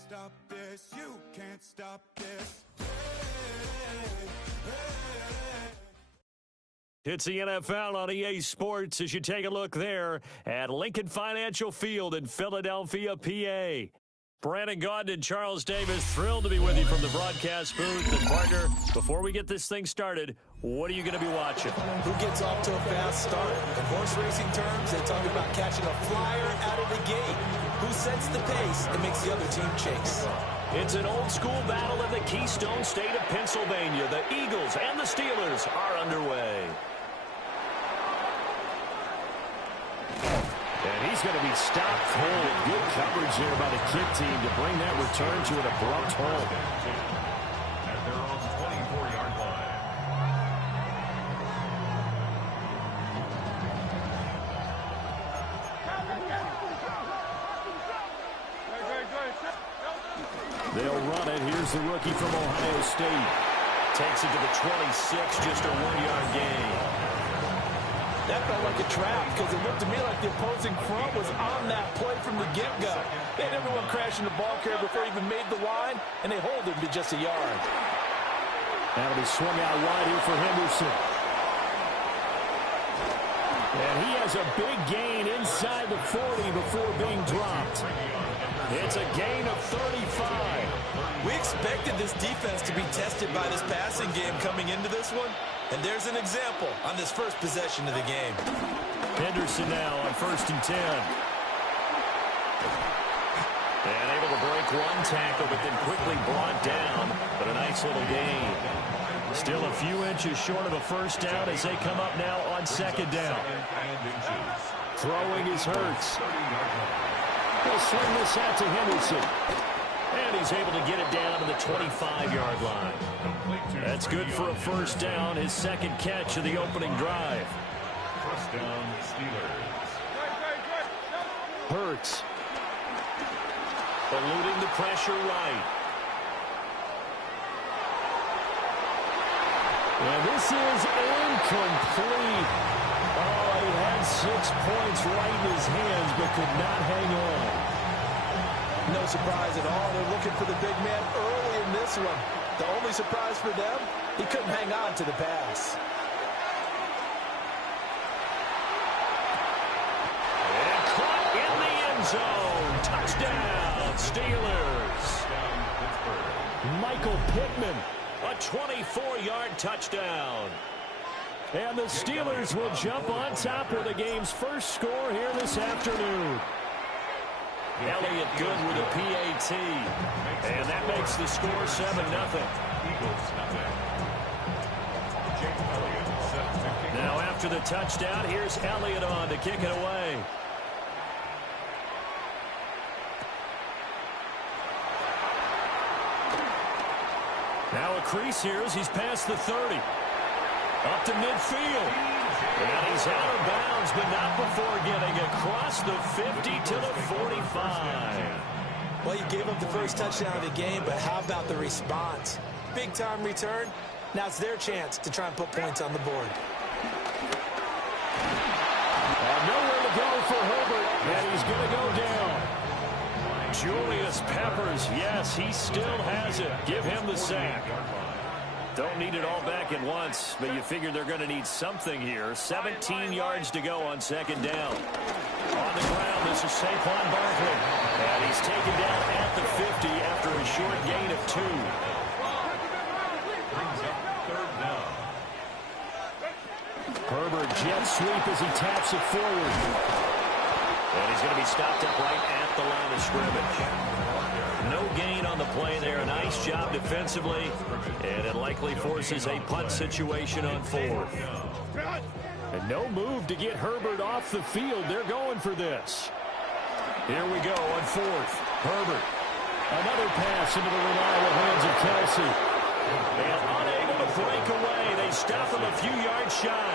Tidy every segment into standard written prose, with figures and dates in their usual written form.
stop this, you can't stop this. It's the NFL on EA Sports as you take a look there at Lincoln Financial Field in Philadelphia, PA. Brandon Gaudin and Charles Davis, thrilled to be with you from the broadcast booth. And partner, before we get this thing started, what are you going to be watching? Who gets off to a fast start? In horse racing terms, they talk about catching a flyer out of the gate. Who sets the pace and makes the other team chase? It's an old-school battle in the Keystone State of Pennsylvania. The Eagles and the Steelers are underway. And he's going to be stopped cold. Good coverage there by the kick team to bring that return to an abrupt halt. At their own 24-yard line. They'll run it. Here's the rookie from Ohio State. Takes it to the 26, just a 1-yard gain. That felt like a trap because it looked to me like the opposing front was on that play from the get-go. They had everyone crashing the ball carrier before he even made the line, and they hold him to just a yard. That'll be swung out wide here for Henderson. And he has a big gain inside the 40 before being dropped. It's a gain of 35. We expected this defense to be tested by this passing game coming into this one, and there's an example on this first possession of the game. Henderson now on 1st and 10. And able to break one tackle, but then quickly brought down, but a nice little gain. Still a few inches short of a first down as they come up now on 2nd down. Throwing is Hurts. He'll swing this out to Henderson. And he's able to get it down to the 25-yard line. That's good for a first down, his second catch of the opening drive. First down, Steelers. Hurts. Eluding the pressure right. And this is incomplete. Oh, he had 6 points right in his hands, but could not hang on. No surprise at all. They're looking for the big man early in this one. The only surprise for them, he couldn't hang on to the pass. And caught in the end zone. Touchdown, Steelers. Michael Pittman, a 24-yard touchdown. And the Steelers will jump on top with the game's first score here this afternoon. Elliott good with a PAT. And that makes the score 7-0. Now after the touchdown, here's Elliott on to kick it away. Now a crease here as he's past the 30. Up to midfield. And he's out of bounds, but not before getting across the 50 to the 45. Well, you gave up the first touchdown of the game, but how about the response? Big-time return. Now it's their chance to try and put points on the board. And nowhere to go for Herbert, and he's going to go down. Julius Peppers, yes, he still has it. Give him the sack. Don't need it all back at once, but you figure they're going to need something here. 17 yards to go on 2nd down. On the ground, this is Saquon Barkley. And he's taken down at the 50 after a short gain of 2. Herbert jet sweep as he taps it forward. And he's going to be stopped up right at the line of scrimmage. No gain on the play there. A nice job defensively. And it likely forces a punt situation on 4th. And no move to get Herbert off the field. They're going for this. Here we go on 4th. Herbert. Another pass into the reliable hands of Kelsey. And unable to break away. They stop him a few yards shy.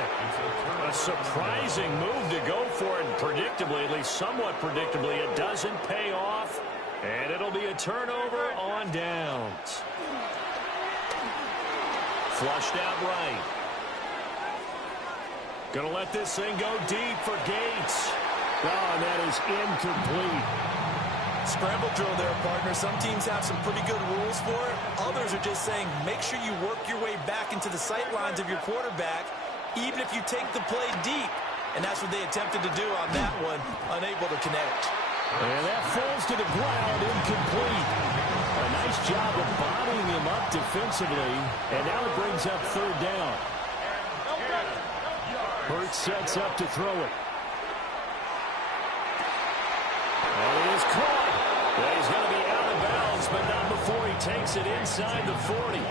A surprising move to go for it. Predictably, at least somewhat predictably, it doesn't pay off. And it'll be a turnover on downs. Flushed out right. Gonna let this thing go deep for Gates. Oh, and that is incomplete. Scramble drill there, partner. Some teams have some pretty good rules for it. Others are just saying make sure you work your way back into the sight lines of your quarterback, even if you take the play deep. And that's what they attempted to do on that one, unable to connect. And that falls to the ground, incomplete. A nice job of bodying him up defensively, and now it brings up third down. Hurts sets up to throw it. And it is caught. Yeah, he's going to be out of bounds, but not before he takes it inside the 40.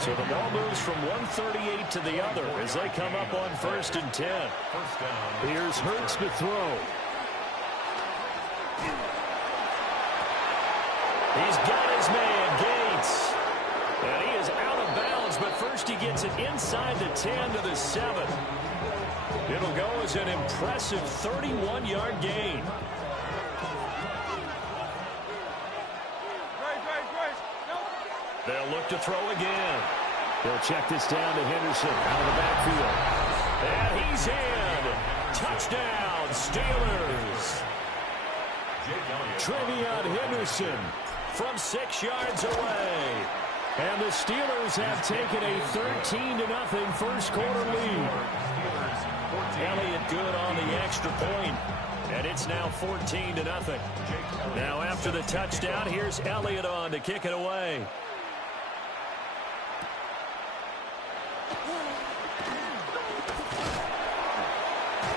So the ball moves from 138 to the other as they come up on 1st and 10. Here's Hurts to throw. He's got his man, Gates. And he is out of bounds, but first he gets it inside the 10 to the 7. It'll go as an impressive 31-yard gain. They'll look to throw again. They'll check this down to Henderson out of the backfield. And he's in. Touchdown, Steelers. Trevion Henderson from 6 yards away. And the Steelers have taken a 13-0 first quarter lead. Elliott good on the extra point. And it's now 14-0. Now after the touchdown, here's Elliott on to kick it away.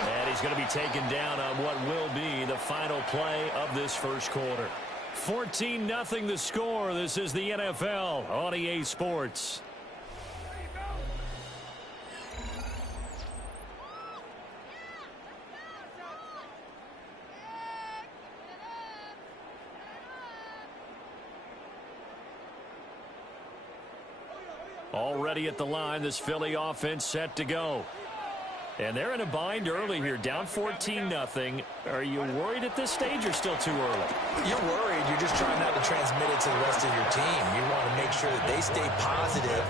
And he's going to be taken down on what will be the final play of this first quarter. 14-0 the score. This is the NFL on EA Sports. Already at the line, this Philly offense set to go. And they're in a bind early here, down 14-0. Are you worried at this stage or still too early? You're worried. You're just trying not to transmit it to the rest of your team. You want to make sure that they stay positive.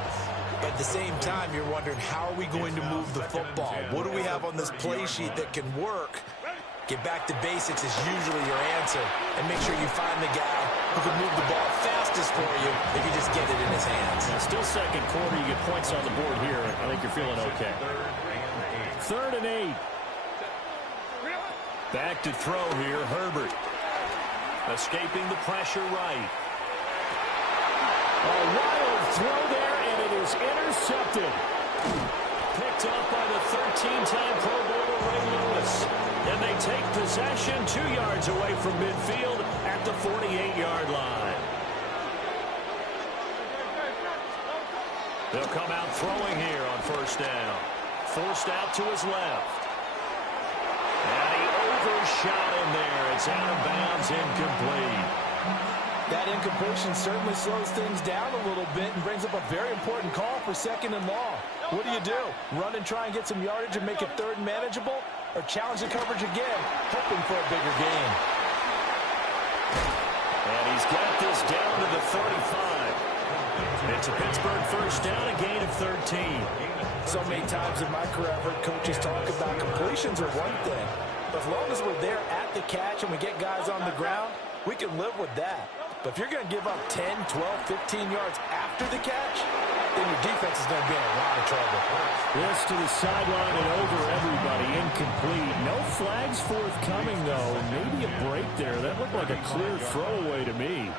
But at the same time, you're wondering, how are we going to move the football? What do we have on this play sheet that can work? Get back to basics is usually your answer. And make sure you find the guy who can move the ball fastest for you if you just get it in his hands. Still second quarter. You get points on the board here. I think you're feeling okay. 3rd and 8. Back to throw here, Herbert. Escaping the pressure right. A wild throw there, and it is intercepted. Picked off by the 13-time Pro Bowler Ray Lewis. And they take possession 2 yards away from midfield at the 48-yard line. They'll come out throwing here on 1st down. Forced out to his left. And he overshot him there. It's out of bounds, incomplete. That incompletion certainly slows things down a little bit and brings up a very important call for 2nd and long. What do? Run and try and get some yardage and make it 3rd and manageable? Or challenge the coverage again, hoping for a bigger gain? And he's got this down to the 35. It's a Pittsburgh 1st down, a gain of 13. So many times in my career, I've heard coaches talk about completions are one thing. But as long as we're there at the catch and we get guys on the ground, we can live with that. But if you're going to give up 10, 12, 15 yards after the catch, then your defense is going to be in a lot of trouble. This to the sideline and over everybody, incomplete. No flags forthcoming, though. Maybe a break there. That looked like a clear throwaway to me.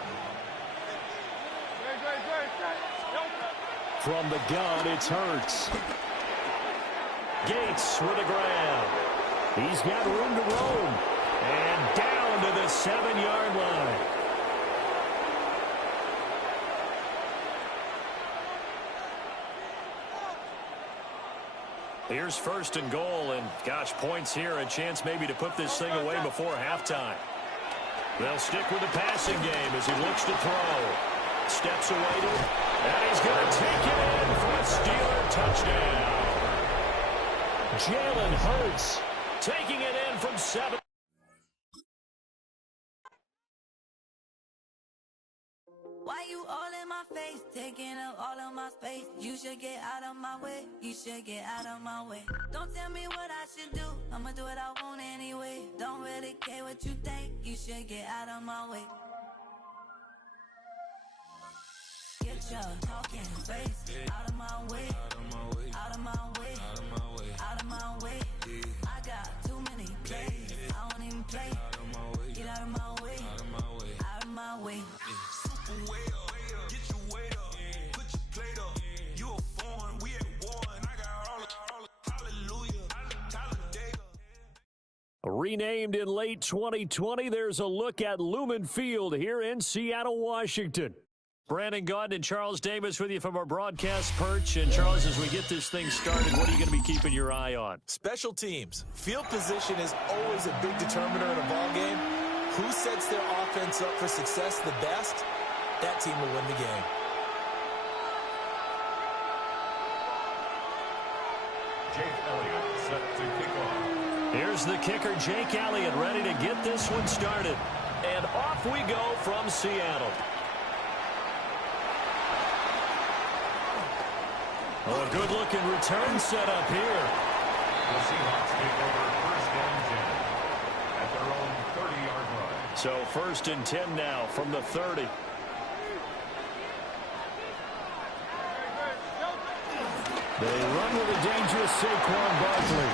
From the gun, it's Hurts. Gates with a grab. He's got room to roam. And down to the 7-yard line. Here's 1st and goal, and gosh, points here, a chance maybe to put this thing away before halftime. They'll stick with the passing game as he looks to throw. Steps away to it, and he's going to take it in for a Steeler touchdown. Jalen Hurts taking it in from 7. Why you all in my face, taking up all of my space? You should get out of my way, you should get out of my way. Don't tell me what I should do, I'ma do what I want anyway. Don't really care what you think, you should get out of my way. Get your talking face out of my way, out of my way, out of my way, out of my way. I got too many plays, I don't even play. Get out of my way, out of my way, out of my way. Super way up, get your weight up, put your plate up. You a foreign, we at war, and I got all hallelujah, Talladega. Renamed in late 2020, there's a look at Lumen Field here in Seattle, Washington. Brandon Gaudin and Charles Davis with you from our broadcast perch. And, Charles, as we get this thing started, what are you going to be keeping your eye on? Special teams. Field position is always a big determiner in a ball game. Who sets their offense up for success the best, that team will win the game. Jake Elliott set to kick off. Here's the kicker, Jake Elliott, ready to get this one started. And off we go from Seattle. Oh, a good-looking return set up here. The Seahawks take over first and 10 at their own 30-yard line. So first and 10 now from the 30. They run with a dangerous Saquon Barkley.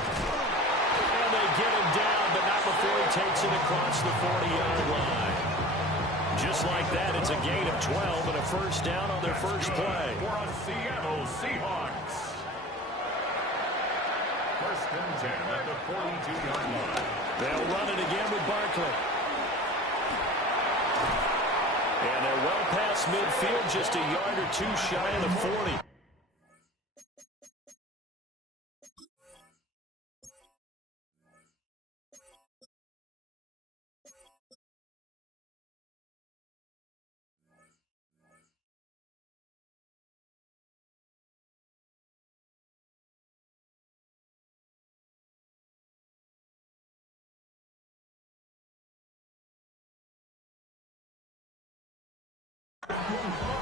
And they get him down, but not before he takes it across the 40-yard line. Just like that, it's a gain of 12 and a first down on their first play. For a Seattle Seahawks. First and 10 at the 42-yard line. They'll run it again with Barkley. And they're well past midfield, just a yard or two shy of the 40.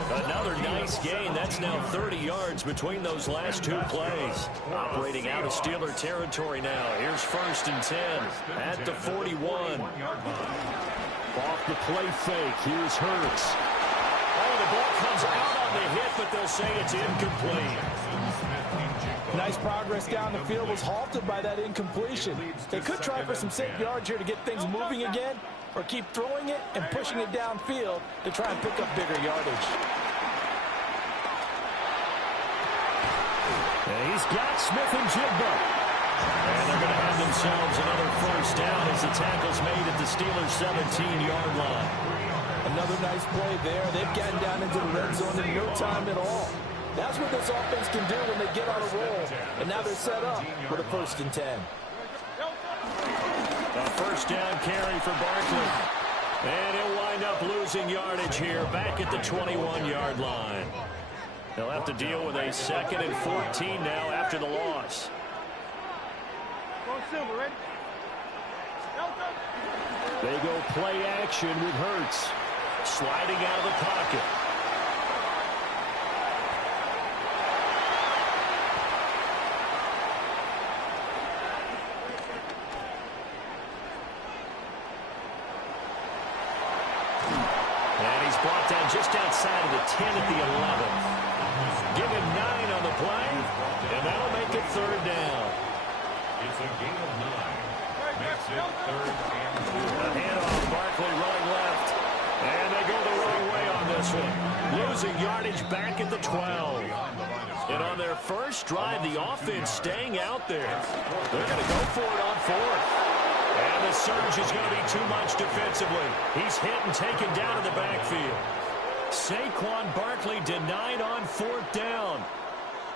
Another nice gain. That's now 30 yards between those last two plays. Operating out of Steeler territory now. Here's first and 10 at the 41. Off the play fake. Here's Hurts. Oh, the ball comes out on the hit, but they'll say it's incomplete. Nice progress down the field was halted by that incompletion. They could try for some safe yards here to get things moving again, or keep throwing it and pushing it downfield to try and pick up bigger yardage. And he's got Smith and Jigba. And they're going to have themselves another first down as the tackle's made at the Steelers' 17-yard line. Another nice play there. They've gotten down into the red zone in no time at all. That's what this offense can do when they get on a roll. And now they're set up for the first and 10. A first down carry for Barkley. And he'll wind up losing yardage here back at the 21-yard line. They'll have to deal with a 2nd and 14 now after the loss. They go play action with Hurts. Sliding out of the pocket. Brought down just outside of the 10 at the 11. Give him 9 on the play, and that'll make it third down. It's a gain of 9. Makes it third and 4. A handoff, Barkley running left. And they go the wrong way on this one. Losing yardage back at the 12. And on their first drive, the offense staying out there. They're going to go for it on fourth. And the surge is going to be too much defensively. He's hit and taken down in the backfield. Saquon Barkley denied on fourth down.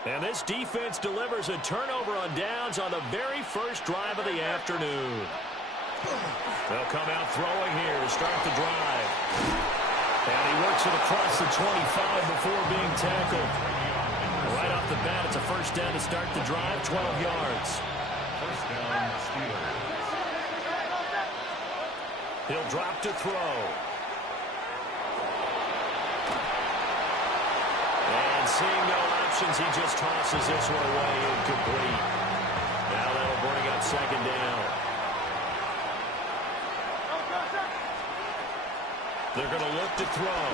And this defense delivers a turnover on downs on the very first drive of the afternoon. They'll come out throwing here to start the drive. And he works it across the 25 before being tackled. Right off the bat, it's a first down to start the drive, 12 yards. First down, Steelers. He'll drop to throw. seeing no options, he just tosses this one away, incomplete. Now that'll bring up second down. They're going to look to throw.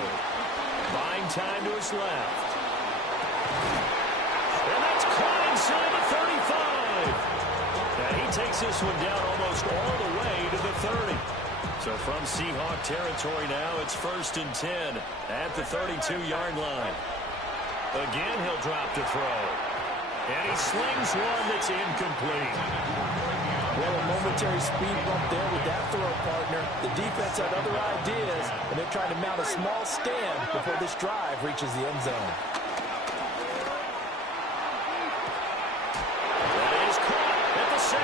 Buying time to his left. And that's caught inside the 35. And he takes this one down almost all the way to the 30. So from Seahawk territory now, it's 1st and 10 at the 32-yard line. Again, he'll drop to throw. And he slings one that's incomplete. Well, a momentary speed bump there with that throw partner. The defense had other ideas, and they're trying to mount a small stand before this drive reaches the end zone. That is caught at the 7.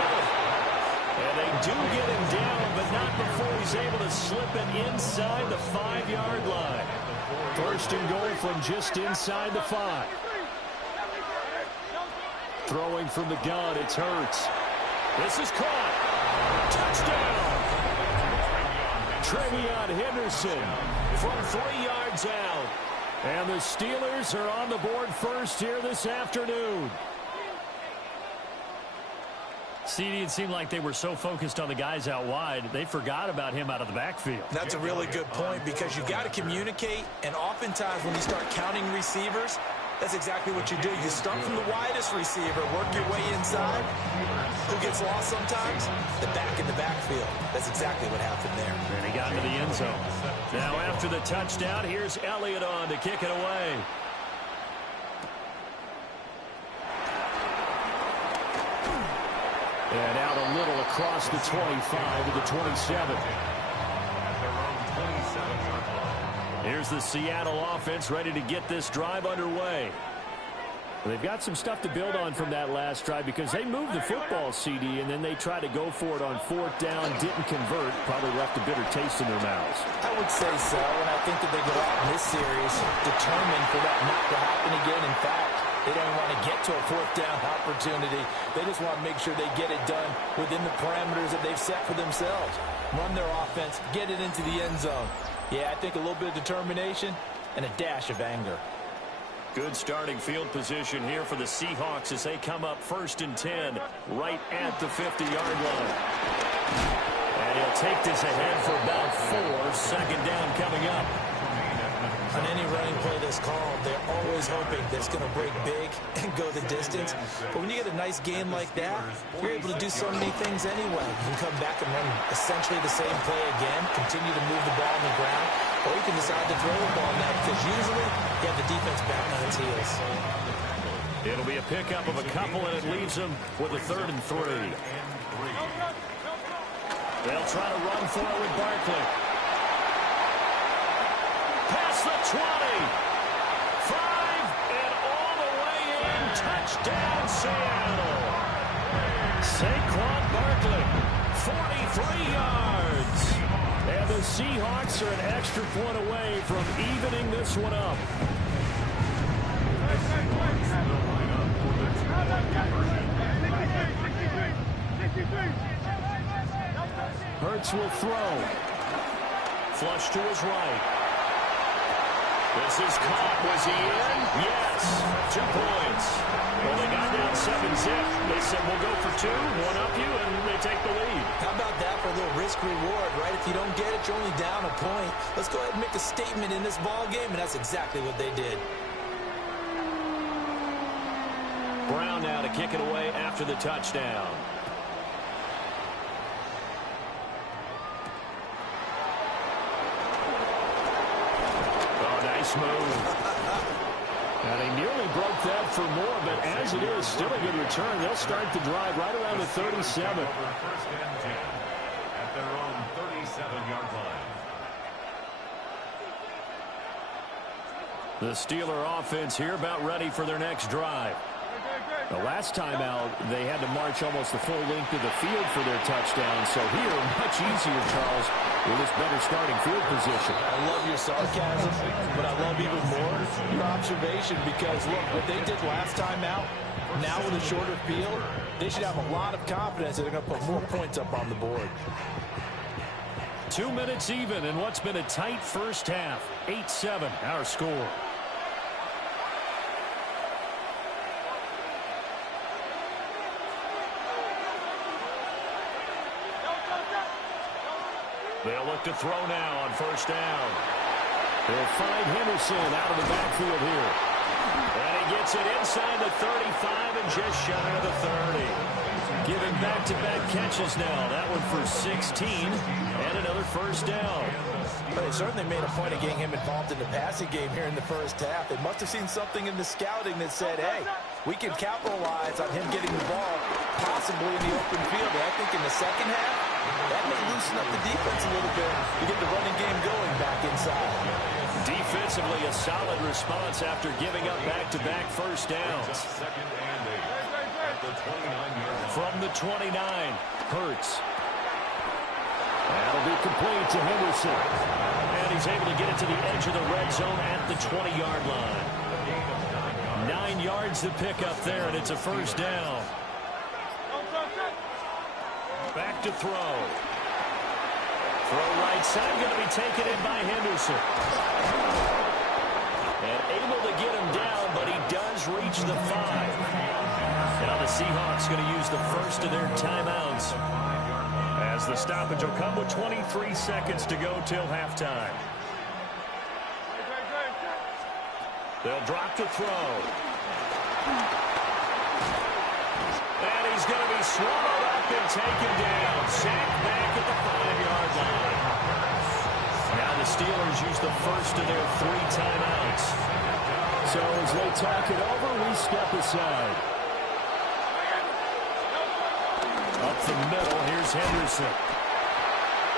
And they do get him down, but not before he's able to slip it inside the 5-yard line. 1st and goal from just inside the 5. Throwing from the gun, it's Hurts. This is caught. Touchdown. Trevion Henderson from 3 yards out. And the Steelers are on the board first here this afternoon. CD, it seemed like they were so focused on the guys out wide, they forgot about him out of the backfield. That's a really good point because you got to communicate, and oftentimes when you start counting receivers, that's exactly what you do. You start from the widest receiver, work your way inside. Who gets lost sometimes? The back in the backfield. That's exactly what happened there. And he got into the end zone. Now after the touchdown, here's Elliott on to kick it away. And out a little across the 25 to the 27. Here's the Seattle offense ready to get this drive underway. They've got some stuff to build on from that last drive because they moved the football, CD, and then they tried to go for it on 4th down, didn't convert, probably left a bitter taste in their mouths. I would say so, and I think that they go out in this series determined for that not to happen again. In fact, they don't even want to get to a 4th down opportunity. They just want to make sure they get it done within the parameters that they've set for themselves. Run their offense, get it into the end zone. Yeah, I think a little bit of determination and a dash of anger. Good starting field position here for the Seahawks as they come up 1st and 10 right at the 50-yard line. And he'll take this ahead for about 4. 2nd down coming up. On any running play that's called, they're always hoping that it's going to break big and go the distance. But when you get a nice game like that, you're able to do so many things anyway. You can come back and run essentially the same play again, continue to move the ball on the ground, or you can decide to throw the ball now because usually you have the defense back on its heels. It'll be a pickup of a couple, and it leaves them with a 3rd and 3. They'll try to run for it with Barkley. Past the 20. 5 and all the way in. Touchdown, Seattle. Saquon Barkley, 43 yards. And the Seahawks are an extra point away from evening this one up. Hurts will throw. Flush to his right. This is caught. Was he in? Yes. 2 points. Well, they got down 7-zip. They said, we'll go for 2, one up you, and they take the lead. How about that for a little risk-reward, right? If you don't get it, you're only down a point. Let's go ahead and make a statement in this ball game, and that's exactly what they did. Brown now to kick it away after the touchdown. Nice move. And they nearly broke that for more, but as it is, still a good return. They'll start the drive right around the 37. 1st and 10 at their own 37-yard line. The Steeler offense here about ready for their next drive. The last time out, they had to march almost the full length of the field for their touchdown. So here, much easier, Charles, with this better starting field position. I love your sarcasm, but I love even more your observation because, look, what they did last time out, now with a shorter field, they should have a lot of confidence that they're going to put more points up on the board. 2 minutes even in what's been a tight first half. 8-7, our score. They'll look to throw now on first down. They'll find Henderson out of the backfield here. And he gets it inside the 35 and just shy of the 30. Giving back-to-back catches now. That one for 16 and another first down. Well, they certainly made a point of getting him involved in the passing game here in the first half. They must have seen something in the scouting that said, hey, we can capitalize on him getting the ball possibly in the open field. And I think in the second half, that may loosen up the defense a little bit to get the running game going back inside. Defensively, a solid response after giving up back-to-back first downs. From the 29, Hurts. That'll be complete to Henderson. And he's able to get it to the edge of the red zone at the 20-yard line. 9 yards to pick up there, and it's a first down. Back to throw. Throw right side, going to be taken in by Henderson. And able to get him down, but he does reach the 5. Now the Seahawks going to use the first of their timeouts, as the stoppage will come with 23 seconds to go till halftime. They'll drop to throw. And he's going to be swallowed up and taken down. Sacked back at the 5-yard line. Now the Steelers use the first of their 3 timeouts. So as they talk it over, we step aside. Up the middle, here's Henderson.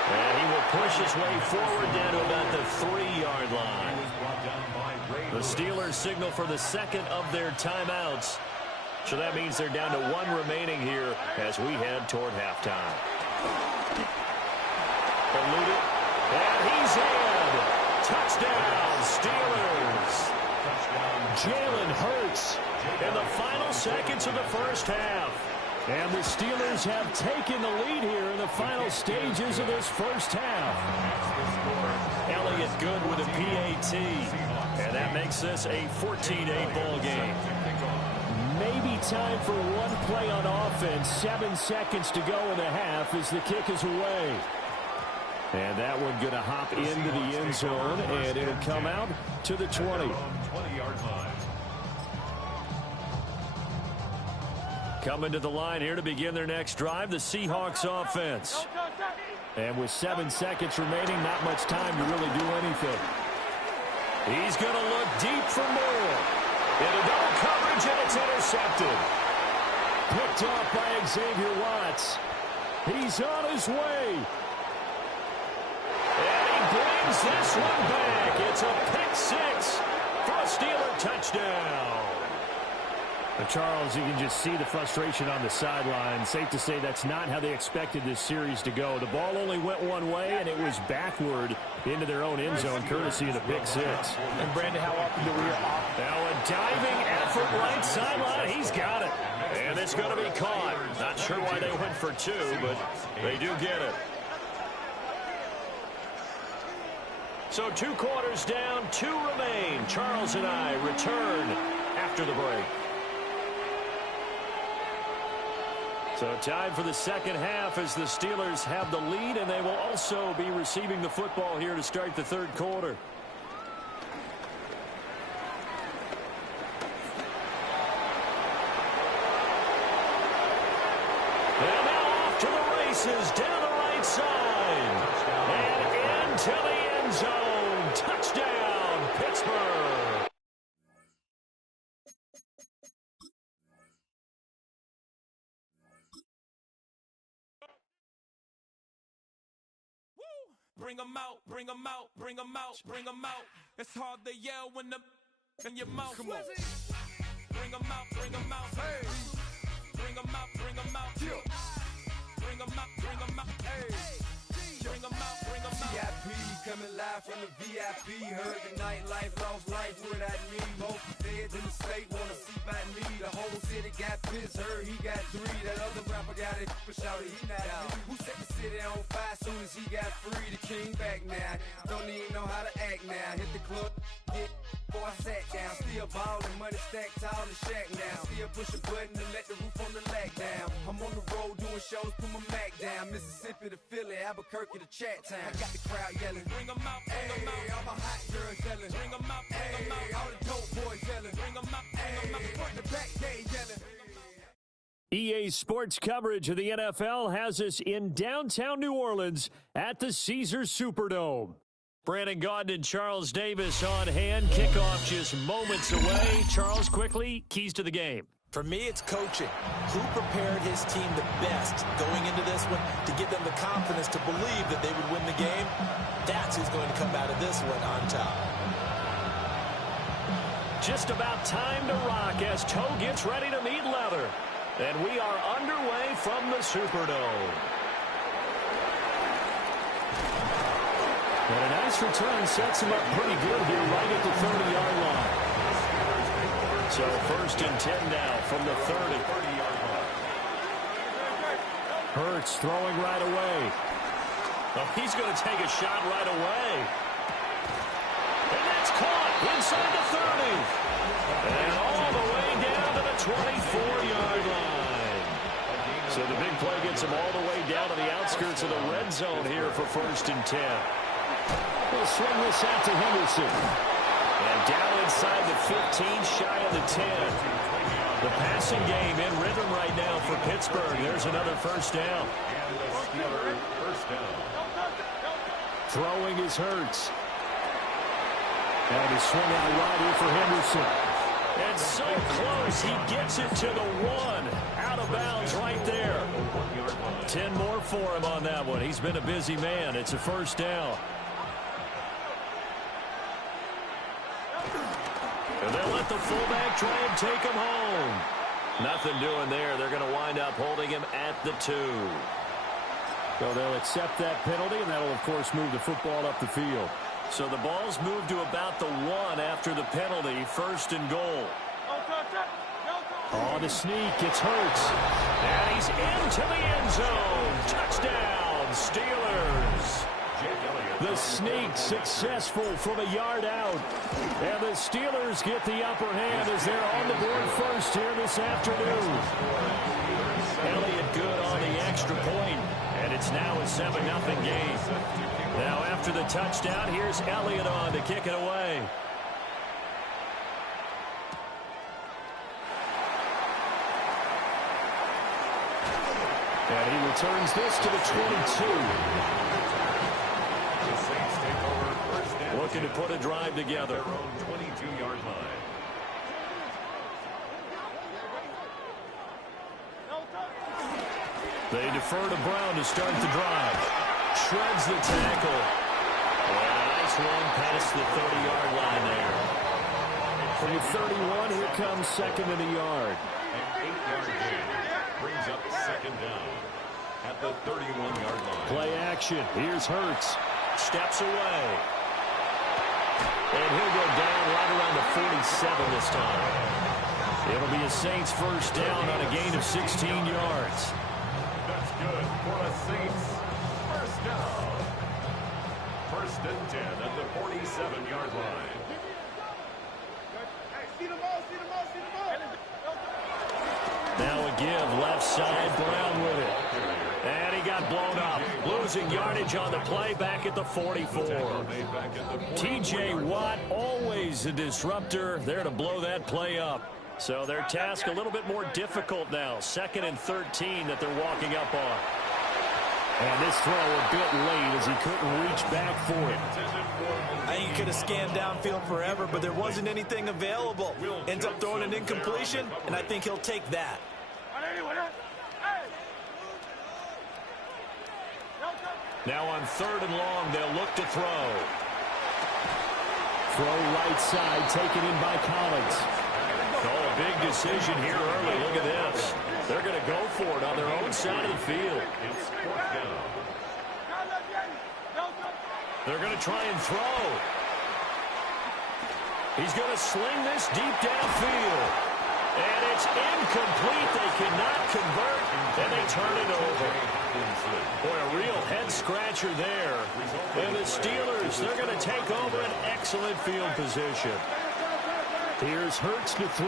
And he will push his way forward down to about the 3-yard line. The Steelers signal for the second of their timeouts. So that means they're down to 1 remaining here as we head toward halftime. Eluded. And he's in. Touchdown, Steelers. Jalen Hurts in the final seconds of the first half. And the Steelers have taken the lead here in the final stages of this first half. Elliott good with a PAT. And that makes this a 14-8 ball game. Maybe time for one play on offense. 7 seconds to go in the half as the kick is away. And that one going to hop into the end zone, and it'll come out to the 20. Coming to the line here to begin their next drive, the Seahawks offense. And with 7 seconds remaining, not much time to really do anything. He's going to look deep for more. Into double coverage, and it's intercepted. Picked off by Xavier Watts. He's on his way. And he brings this one back. It's a pick 6 for a Steeler touchdown. Charles, you can just see the frustration on the sideline. Safe to say that's not how they expected this series to go. The ball only went one way, and it was backward into their own end zone, courtesy of the pick 6. And, Brandon, how often do we hear now a diving effort right sideline. He's got it. And it's going to be caught. Not sure why they went for 2, but they do get it. So 2 quarters down, 2 remain. Charles and I return after the break. So time for the second half as the Steelers have the lead, and they will also be receiving the football here to start the third quarter. And now off to the races, down the right side. And into the end zone. Touchdown, Pittsburgh. Bring 'em out, bring 'em out, bring 'em out, bring 'em out. It's hard to yell when the in your mouth. Come on. Bring 'em out, bring 'em out. Hey. Bring 'em out, bring 'em out. Bring 'em out, bring 'em out. Hey. Bring 'em out, bring 'em out. VIP coming live from the VIP. Heard the nightlife, lost life without me. Most feds in the state wanna see by me. The whole city got pissed, heard he got 3. That other rapper got it, but shouted he not me. Who set the city on fire soon as he got free? The king back now, don't even know how to act now. Hit the club, get before I sat down. Still ballin', money stacked tall and shack now. Still push a button to let the roof on the lag down. I'm on the road doing shows, put my Mac down. Mississippi to Philly, Albuquerque to Chat Town. I got the crowd yelling, Bring 'em out, bring 'em out. All my hot girls yelling, Bring 'em out, bring 'em out. all the dope boys yelling, Bring 'em out, bring 'em out. front to back, they yelling. EA Sports coverage of the NFL has us in downtown New Orleans at the Caesars Superdome. Brandon Gaudin and Charles Davis on hand. Kickoff just moments away. Charles, quickly, keys to the game. For me, it's coaching. Who prepared his team the best going into this one to give them the confidence to believe that they would win the game? That's who's going to come out of this one on top. Just about time to rock as toe gets ready to meet leather. And we are underway from the Superdome. And a nice return sets him up pretty good here right at the 30-yard line. So 1st and 10 now from the 30. Hurts throwing right away. Oh, he's going to take a shot right away. And that's caught inside the 30. And all the way down to the 24-yard line. So the big play gets him all the way down to the outskirts of the red zone here for 1st and 10. We'll swing this out to Henderson. And down inside the 15, shy of the 10. The passing game in rhythm right now for Pittsburgh. There's another 1st down. Throwing is Hurts. And a swing out right here for Henderson. And so close, he gets it to the 1. Out of bounds right there. 10 more for him on that one. He's been a busy man. It's a 1st down. And they'll let the fullback try and take him home. Nothing doing there. They're going to wind up holding him at the 2. So they'll accept that penalty, and that'll, of course, move the football up the field. So the ball's moved to about the 1 after the penalty. 1st and goal. On the sneak, it's Hurts. And he's into the end zone. Touchdown, Steelers. The sneak successful from a yard out. And the Steelers get the upper hand as they're on the board first here this afternoon. Elliott good on the extra point, and it's now a 7-0 game. Now after the touchdown, here's Elliott on to kick it away. And he returns this to the 22. Looking to put a drive together. 22-yard line. They defer to Brown to start the drive. Shreds the tackle. And a nice run past the 30-yard line there. From the 31, here comes 2nd and a yard. An 8-yard gain brings up 2nd down at the 31-yard line. Play action. Here's Hurts. Steps away. And he'll go down right around the 47 this time. It'll be a Saints 1st down on a gain of 16 yards. That's good for a Saints 1st down. 1st and 10 at the 47-yard line. Now a give left side. Brown with it. And he got blown up. Losing yardage on the play back at the 44. T.J. Watt, always a disruptor, there to blow that play up. So their task a little bit more difficult now. 2nd and 13 that they're walking up on. And this throw a bit late as he couldn't reach back for it. I think he could have scanned downfield forever, but there wasn't anything available. Ends up throwing an incompletion, and I think he'll take that. Now on 3rd and long, they'll look to throw. Throw right side, taken in by Collins. Oh, a big decision here early. Look at this. They're going to go for it on their own side of the field. They're going to try and throw. He's going to sling this deep downfield. And it's incomplete. They cannot convert, and they turn it over. Boy, a real head-scratcher there. And the Steelers, they're going to take over an excellent field position. Here's Hurts to throw.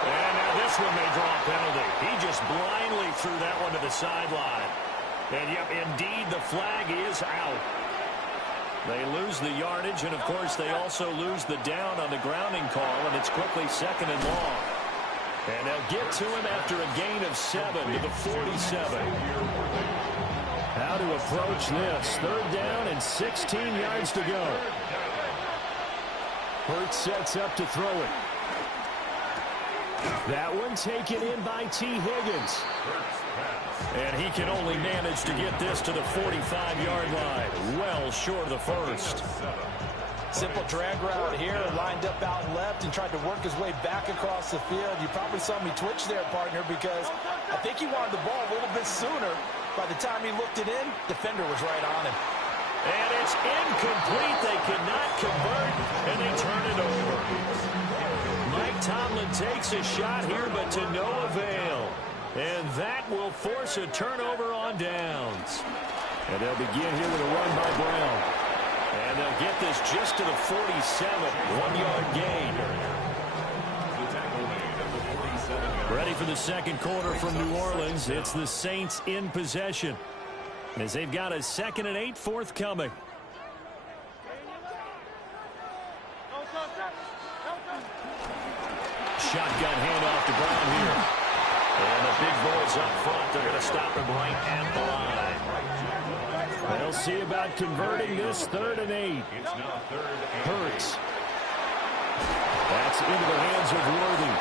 And now this one may draw a penalty. He just blindly threw that one to the sideline. And, yep, indeed, the flag is out. They lose the yardage, and, of course, they also lose the down on the grounding call, and it's quickly 2nd and long. And they'll get to him after a gain of 7 to the 47. How to approach this? 3rd down and 16 yards to go. Hurts sets up to throw it. That one taken in by T. Higgins. And he can only manage to get this to the 45-yard line. Well short of the first. Simple drag route here, lined up out left and tried to work his way back across the field. You probably saw me twitch there, partner, because I think he wanted the ball a little bit sooner. By the time he looked it in, defender was right on him. And it's incomplete. They could not convert, and they turn it over. Mike Tomlin takes a shot here, but to no avail. And that will force a turnover on downs. And they'll begin here with a run by Brown. And they'll get this just to the 47. 1-yard gain. Ready for the second quarter from New Orleans. It's the Saints in possession, as they've got a 2nd and 8 forthcoming. Shotgun handoff to Brown here. And the big boys up front. They're going to stop him right at the line. They'll see about converting this 3rd and 8. Hurts. That's into the hands of Worthy.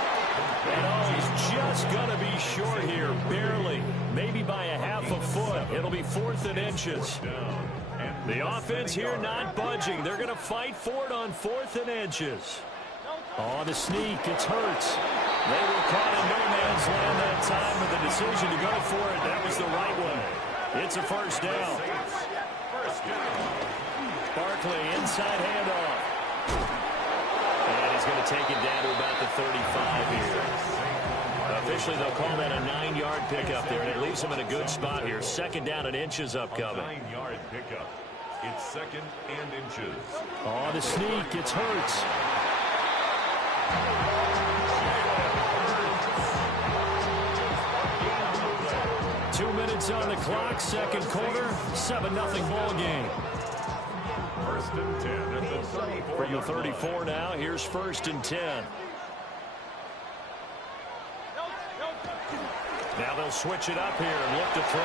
And he's just going to be short here, barely. Maybe by a half a foot. It'll be 4th and inches. The offense here not budging. They're going to fight for it on 4th and inches. On the sneak, it's Hurts. They were caught in no man's land that time, but the decision to go for it, that was the right one. It's a first down. Barkley, inside handoff. And he's going to take it down to about the 35 here. Officially, they'll call that a 9-yard pickup there, and it leaves him in a good spot here. 2nd down and inches upcoming. 9-yard pickup. It's 2nd and inches. On the sneak, it's Hurts. 2 minutes on the clock, second quarter, 7-0 ball game. 1st and 10 at the 34. From the 34 now, here's 1st and 10. Now they'll switch it up here and look to throw.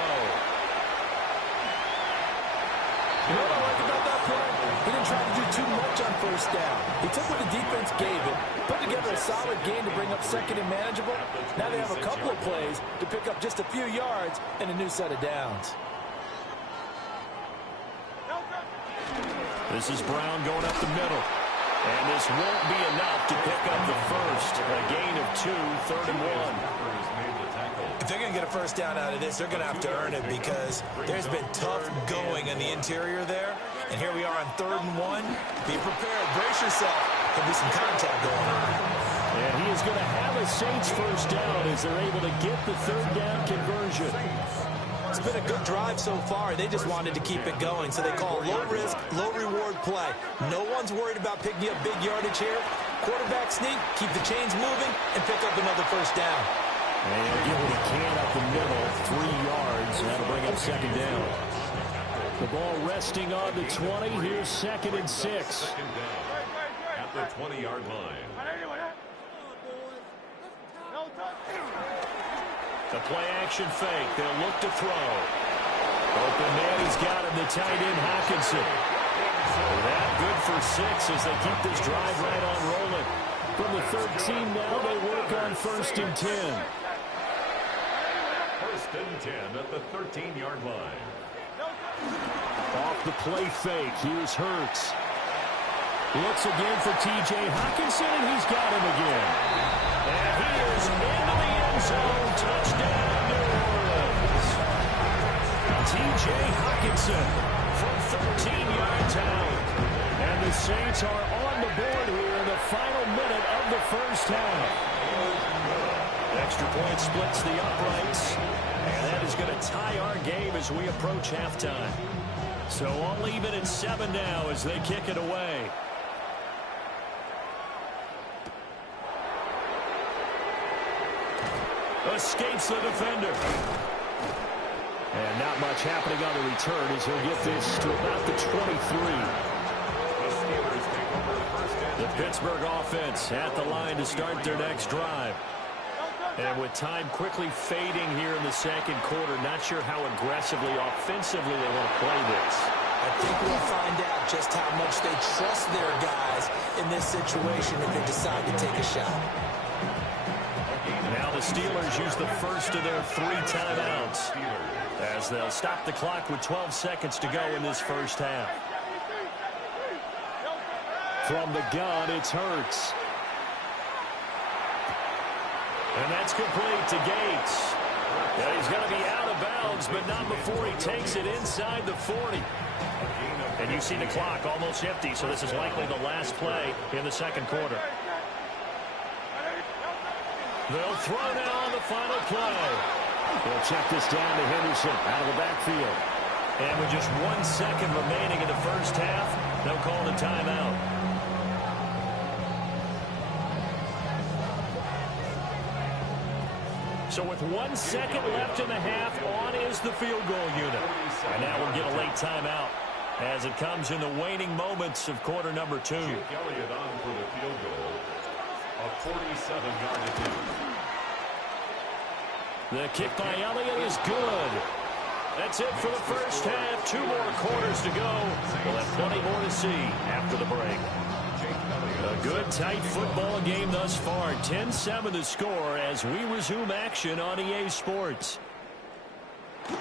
You know what I like about that play? He didn't try to do too much on 1st down. He took what the defense gave him, put together a solid game to bring up 2nd and manageable. Now they have a couple of plays to pick up just a few yards and a new set of downs. This is Brown going up the middle. And this won't be enough to pick up the first. A gain of 2, 3rd and 1. If they're going to get a first down out of this, they're going to have to earn it because there's been tough going in the interior there. And here we are on 3rd and 1. Be prepared. Brace yourself. There'll be some contact going on. And he is going to have a Saints first down as they're able to get the 3rd down conversion. It's been a good drive so far. They just wanted to keep it going, so they call low-risk, low-reward play. No one's worried about picking up big yardage here. Quarterback sneak, keep the chains moving, and pick up another first down. And he'll get what he can up the middle, 3 yards, and that'll bring up 2nd down. The ball resting on the 20. Here's 2nd and 6. 2nd down at the 20-yard line. The play-action fake. They'll look to throw. Open man, he's got him, the tight end, Hockenson. That good for 6 as they keep this drive right on rolling. From the 13 now, they work on 1st and 10. 1st and 10 at the 13-yard line. Off the play fake, here's Hurts. Looks again for T.J. Hockenson, and he's got him again. And he is into the end zone. Touchdown, New Orleans. T.J. Hockenson from 13 yards out. And the Saints are on the board here in the final minute of the first half. Extra point splits the uprights. And that is going to tie our game as we approach halftime. So all even at 7 now as they kick it away. Escapes the defender. And not much happening on the return as he'll get this to about the 23. The Pittsburgh offense at the line to start their next drive. And with time quickly fading here in the second quarter, not sure how aggressively, offensively they want to play this. I think we'll find out just how much they trust their guys in this situation if they decide to take a shot. Now the Steelers use the first of their 3 timeouts as they'll stop the clock with 12 seconds to go in this first half. From the gun, it's Hurts. And that's complete to Gates. And he's going to be out of bounds, but not before he takes it inside the 40. And you see the clock almost empty, so this is likely the last play in the second quarter. They'll throw now on the final play. They'll check this down to Henderson out of the backfield. And with just 1 second remaining in the first half, they'll call the timeout. So with 1 second left in the half, on is the field goal unit. And now we'll get a late timeout as it comes in the waning moments of quarter number 2. Jake Elliott on for the field goal. A 47-yard attempt. The kick by Elliott is good. That's it for the first half. 2 more quarters to go. We'll have plenty more to see after the break. A good, tight football game thus far. 10-7 the score as we resume action on EA Sports. And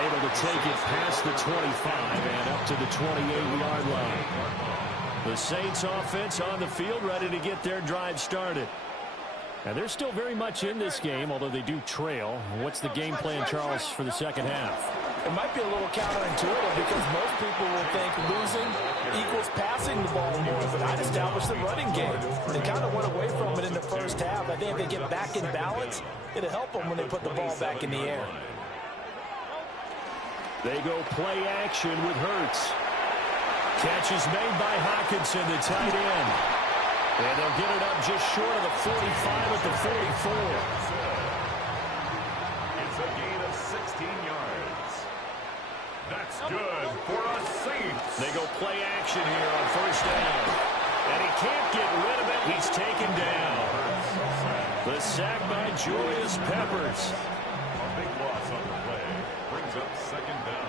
able to take it past the 25 and up to the 28-yard line. The Saints offense on the field ready to get their drive started. And they're still very much in this game, although they do trail. What's the game plan, Charles, for the second half? It might be a little counterintuitive because most people will think losing equals passing the ball more, but I'd establish the running game. They kind of went away from it in the first half. I think if they get back in balance, it'll help them when they put the ball back in the air. They go play action with Hurts. Catch is made by Hockenson, the tight end. And they'll get it up just short of the 45 at the 44. It's a gain of 16 yards. That's good for a Saints. They go play action here on first down. And he can't get rid of it. He's taken down. The sack by Julius Peppers. A big loss on the play. Brings up second down.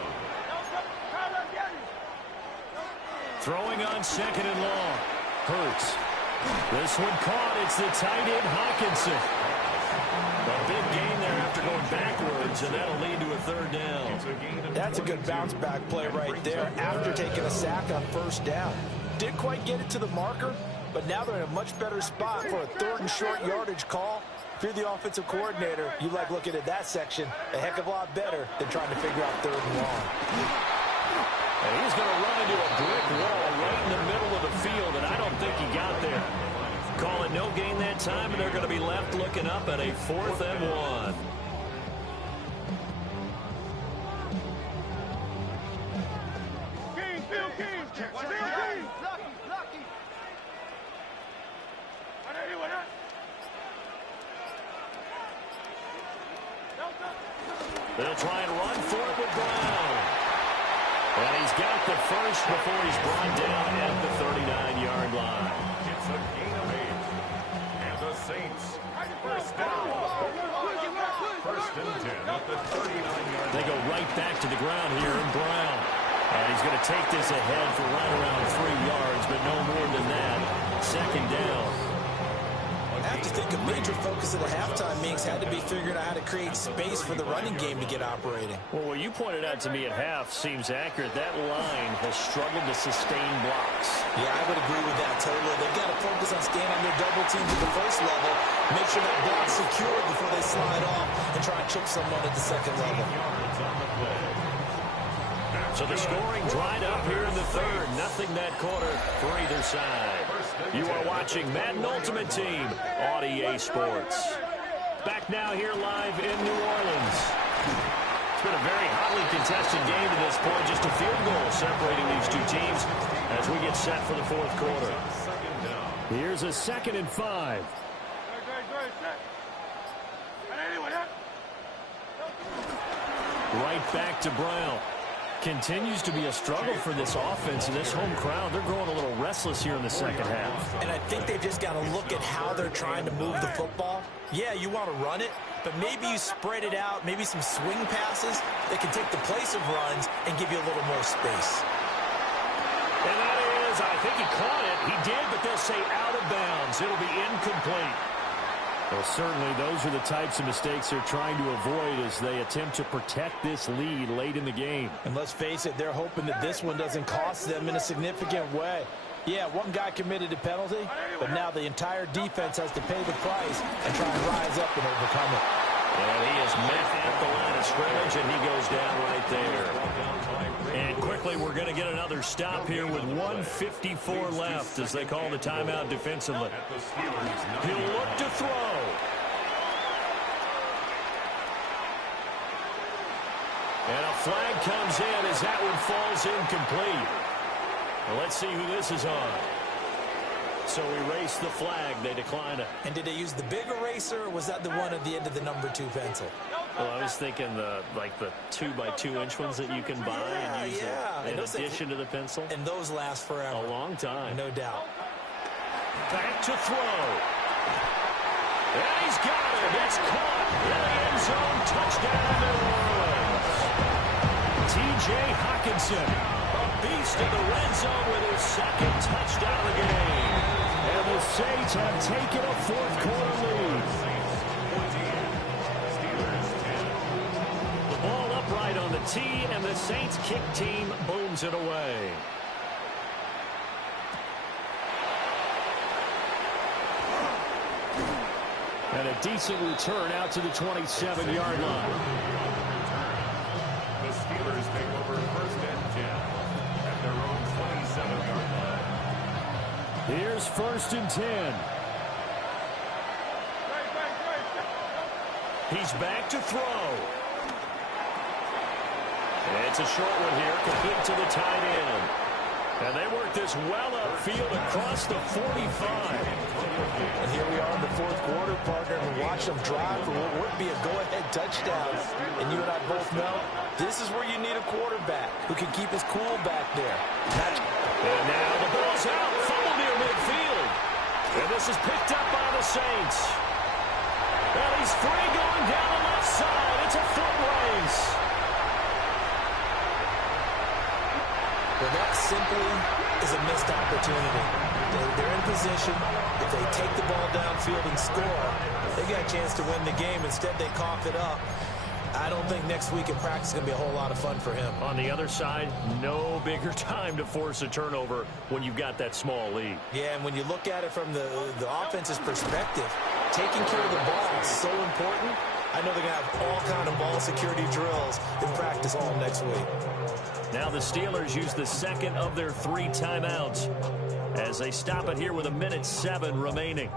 Throwing on second and long. Hurts. This one caught. It's the tight end, Hockenson. A big gain there after going backwards, and that'll lead to a third down. That's a good bounce-back play right there after taking a sack on first down. Didn't quite get it to the marker, but now they're in a much better spot for a third and short yardage call. If you're the offensive coordinator, you like looking at that section a heck of a lot better than trying to figure out third and long. And he's going to run into a brick wall right in the middle of the field, and I don't think he got there. Call it no gain that time, and they're going to be left looking up at a 4th and 1. They'll try and run for it with Brown. And he's got the first before he's brought down at the 39-yard line. It's a gain of 8. And the Saints, first down. First and 10 at the 39-yard line. They go right back to the ground here in Brown. And he's going to take this ahead for right around 3 yards, but no more than that. Second down. I have to think a major focus of the halftime meetings had to be figuring out how to create space for the running game to get operating. Well, what you pointed out to me at half seems accurate. That line has struggled to sustain blocks. Yeah, I would agree with that totally. They've got to focus on staying on their double teams at the first level, make sure that block's secured before they slide off and try and chip someone at the second level. So the scoring dried up here in the third. Nothing that quarter for either side. You are watching Madden Ultimate Team on EA Sports. Back now here live in New Orleans. It's been a very hotly contested game to this point. Just a field goal separating these two teams as we get set for the fourth quarter. Here's a 2nd and 5. Right back to Brown. Continues to be a struggle for this offense and this home crowd. They're growing a little restless here in the second half. And I think they've just got to look at how they're trying to move the football. Yeah, you want to run it, but maybe you spread it out, maybe some swing passes that can take the place of runs and give you a little more space. And that is, I think he caught it. He did, but they'll say out of bounds. It'll be incomplete. Well, certainly those are the types of mistakes they're trying to avoid as they attempt to protect this lead late in the game. And let's face it, they're hoping that this one doesn't cost them in a significant way. Yeah, one guy committed a penalty, but now the entire defense has to pay the price and try and rise up and overcome it. And he is met at the line of scrimmage, and he goes down right there. And quickly, we're going to get another stop here with 1:54 left as they call the timeout defensively. He'll look to throw. And a flag comes in as that one falls incomplete. Well, let's see who this is on. So erase the flag. They decline it. And did they use the big eraser, or was that the one at the end of the number 2 pencil? Well, I was thinking the 2x2-inch ones that you can buy and use in addition to the pencil. And those last forever. A long time. No doubt. Back to throw. And he's got it. It's caught in the end zone. Touchdown, New Orleans. T.J. Hockenson, a beast in the red zone with his 2nd touchdown of the game. And the Saints have taken a fourth-quarter lead. The ball upright on the tee, and the Saints kick team booms it away. And a decent return out to the 27-yard line. The Steelers take over 1st and 10 at their own 27-yard line. Here's 1st and 10. He's back to throw. It's a short one here, complete to the tight end. And they work this well upfield across the 45. And here we are in the fourth quarter, partner, and watch them drive for what would be a go-ahead touchdown. And you and I both know this is where you need a quarterback who can keep his cool back there. And now the ball's out, fumble near midfield. And this is picked up by the Saints. And he's free going down the left side. It's a foot race. Well, that simply is a missed opportunity. They're in position. If they take the ball downfield and score, they got a chance to win the game. Instead, they cough it up. I don't think next week in practice is going to be a whole lot of fun for him. On the other side, no bigger time to force a turnover when you've got that small lead. Yeah, and when you look at it from the offense's perspective, taking care of the ball is so important. I know they're going to have all kind of ball security drills in practice all next week. Now the Steelers use the 2nd of their 3 timeouts as they stop it here with 1:07 remaining.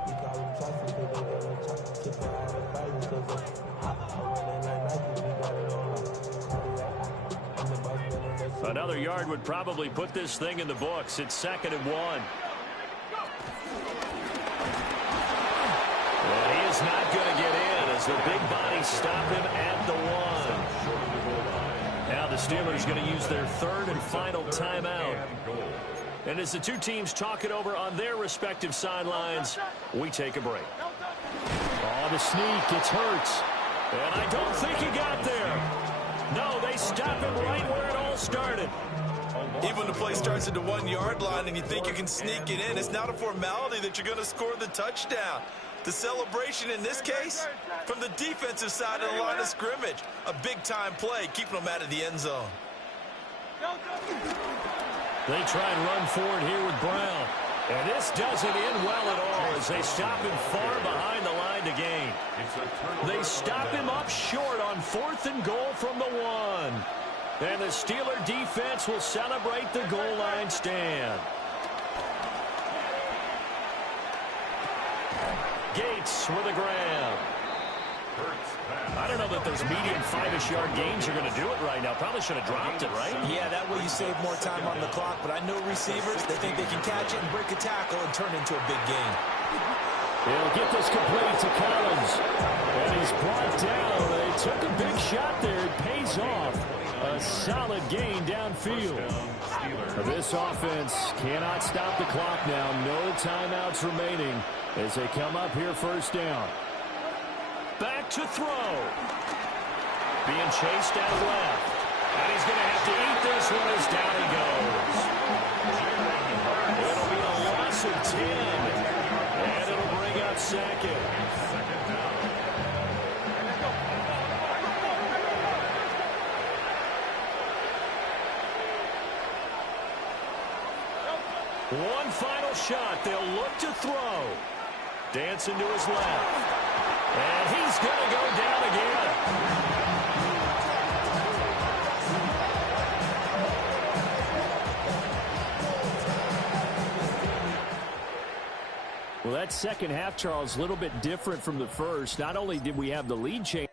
Another yard would probably put this thing in the books. It's 2nd and 1. And he is not going to get in as the big bodies stop him at the 1. Now the Steelers going to use their 3rd and final timeout. And as the two teams talk it over on their respective sidelines, we take a break. Oh, the sneak. It's Hurts. And I don't think he got there. No, they stop him right where it all started. Even when the play starts at the 1-yard line and you think you can sneak it in, it's not a formality that you're going to score the touchdown. The celebration in this case, from the defensive side of the line of scrimmage. A big-time play, keeping them out of the end zone. They try and run forward here with Brown. And this doesn't end well at all as they stop him far behind the line to gain. They stop him up short on 4th and goal from the 1. And the Steeler defense will celebrate the goal line stand. Gates with a grab. I don't know that those medium 5-ish yard gains are going to do it right now. Probably should have dropped it, right? Yeah, that way you save more time on the clock. But I know receivers, they think they can catch it and break a tackle and turn into a big gain. They'll get this complete to Collins. And he's brought down. They took a big shot there. It pays off. A solid gain downfield. This offense cannot stop the clock now. No timeouts remaining as they come up here first down. Back to throw. Being chased out left. And he's going to have to eat this one as down he goes. It'll be a loss of 10. And it'll bring up second. One final shot. They'll look to throw. Dancing to his left. And he's going to go down again. Well, that second half, Charles, a little bit different from the first. Not only did we have the lead change.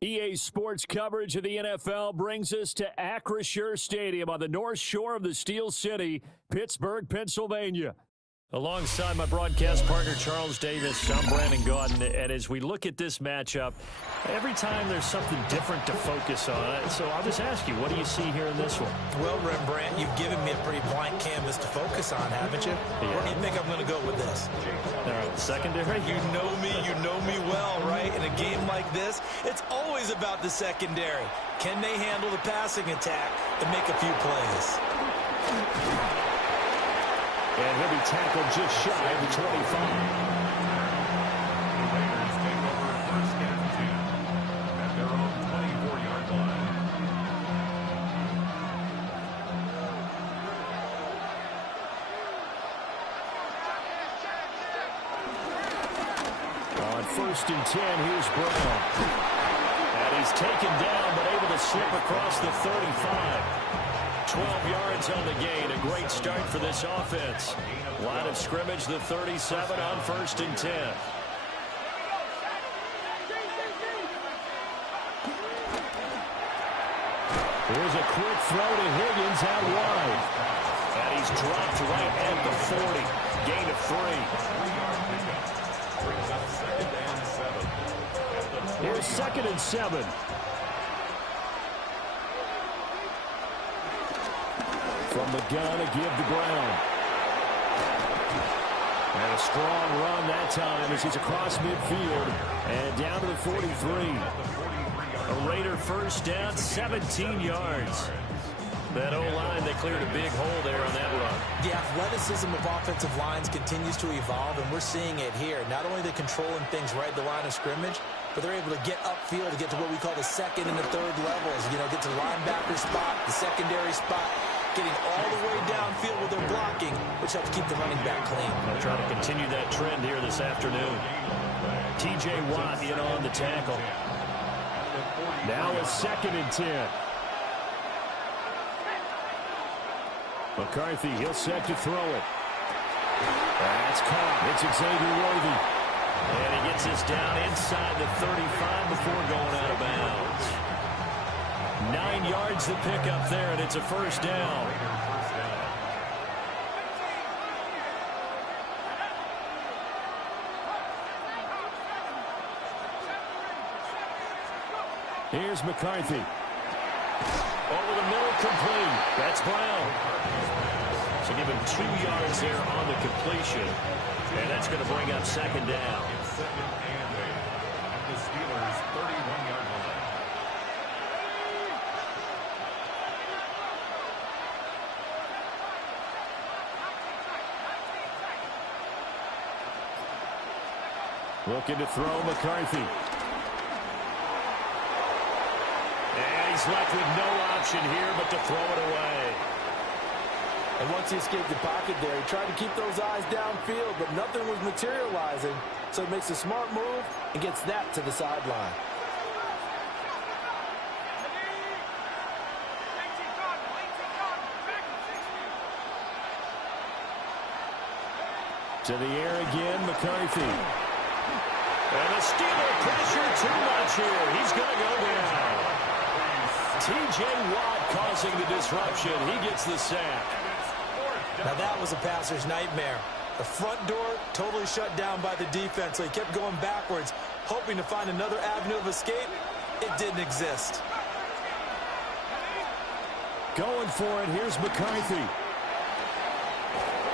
EA Sports coverage of the NFL brings us to Acrisure Stadium on the north shore of the Steel City, Pittsburgh, Pennsylvania. Alongside my broadcast partner, Charles Davis, I'm Brandon Gaudin, and as we look at this matchup, every time there's something different to focus on. So I'll just ask you, what do you see here in this one? Well, Rembrandt, you've given me a pretty blank canvas to focus on, haven't you? Yeah. Where do you think I'm going to go with this? Secondary? You know me well, right? In a game like this, it's always about the secondary. Can they handle the passing attack and make a few plays? And he'll be tackled just shy of the 25. Raiders take over first and 10 at their own 24-yard line. On first and 10, here's Brown. And he's taken down, but able to slip across the 35. 12 yards on the gain. A great start for this offense. Line of scrimmage, the 37 on first and 10. Here's a quick throw to Higgins out wide. And he's dropped right at the 40. Gain of 3. Brings up 2nd and 7. Here's 2nd and 7. From the gun, a give to Brown. And a strong run that time as he's across midfield and down to the 43. A Raider first down, 17 yards. That O-line, they cleared a big hole there on that run. The athleticism of offensive lines continues to evolve, and we're seeing it here. Not only are they controlling things right at the line of scrimmage, but they're able to get upfield to get to what we call the 2nd and the 3rd levels. You know, get to the linebacker spot, the secondary spot, getting all the way downfield with their blocking, which helps keep the running back clean. They'll try to continue that trend here this afternoon. T.J. Watt in on the tackle. Now a 2nd and 10. McCarthy, he'll set to throw it. That's caught. It's Xavier Worthy. And he gets this down inside the 35 before going out of bounds. 9 yards the pickup there, and it's a first down. Here's McCarthy. Over the middle, complete. That's Brown. So give him 2 yards there on the completion. And that's going to bring up 2nd down. 2nd and 8 at the Steelers' 31-yard line. Looking to throw McCarthy. And he's left with no option here but to throw it away. And once he escaped the pocket there, he tried to keep those eyes downfield, but nothing was materializing. So he makes a smart move and gets that to the sideline. To the air again, McCarthy. And the Steeler pressure too much here. He's going to go down. T.J. Watt causing the disruption. He gets the sack. Now that was a passer's nightmare. The front door totally shut down by the defense, so he kept going backwards, hoping to find another avenue of escape. It didn't exist. Going for it. Here's McCarthy.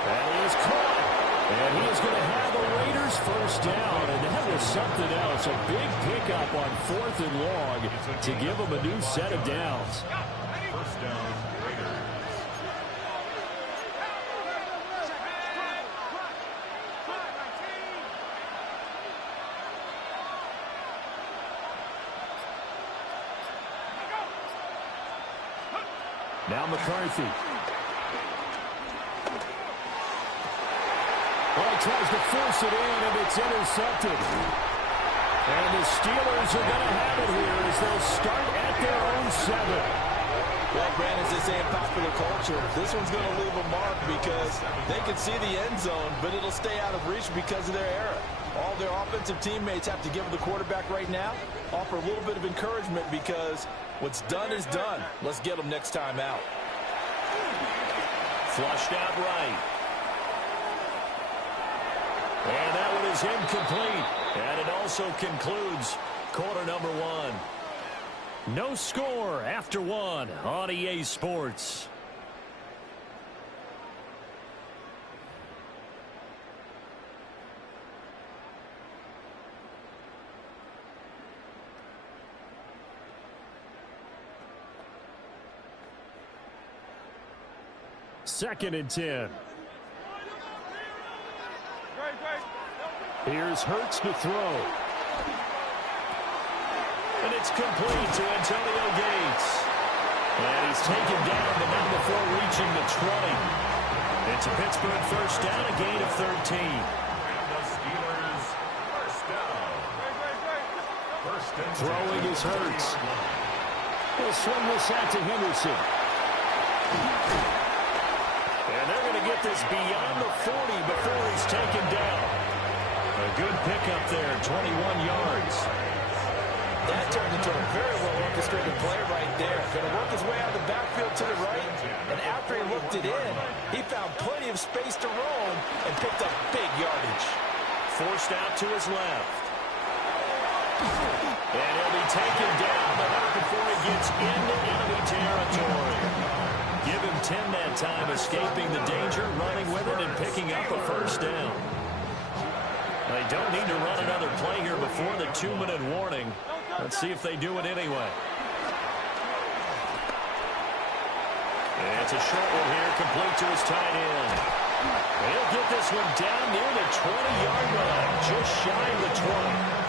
And he is caught. And he is going to have the Raiders first down. And that was something else. A big pickup on 4th and long to give them a new set of downs. First down, Raiders. Now McCarthy. Well, he tries to force it in, and it's intercepted. And the Steelers are going to have it here as they'll start at their own 7. Well, Brandon, as they say in popular culture, this one's going to leave a mark because they can see the end zone, but it'll stay out of reach because of their error. All their offensive teammates have to give the quarterback right now, offer a little bit of encouragement because what's done is done. Let's get them next time out. Flushed out right. And that one is incomplete. And it also concludes quarter number 1. No score after 1 on EA Sports. Second and 10. Here's Hurts to throw. And it's complete to Antonio Gates. And he's taken down, but not before reaching the 20. It's a Pittsburgh first down, a gain of 13. And the Steelers first down. First and 10. Throwing is Hurts. He'll swing this out to Henderson. And they're going to get this beyond the 40 before he's taken down. A good pickup there, 21 yards. That turned into a very well orchestrated play right there. Going to work his way out of the backfield to the right and after he looked it in, he found plenty of space to roam and picked up big yardage. Forced out to his left. And he'll be taken down, but not before he gets into enemy territory. Give him 10 that time, escaping the danger, running with it, and picking up a first down. They don't need to run another play here before the 2-minute warning. Let's see if they do it anyway. And it's a short one here, complete to his tight end. He'll get this one down near the 20-yard line, just shy of the 20.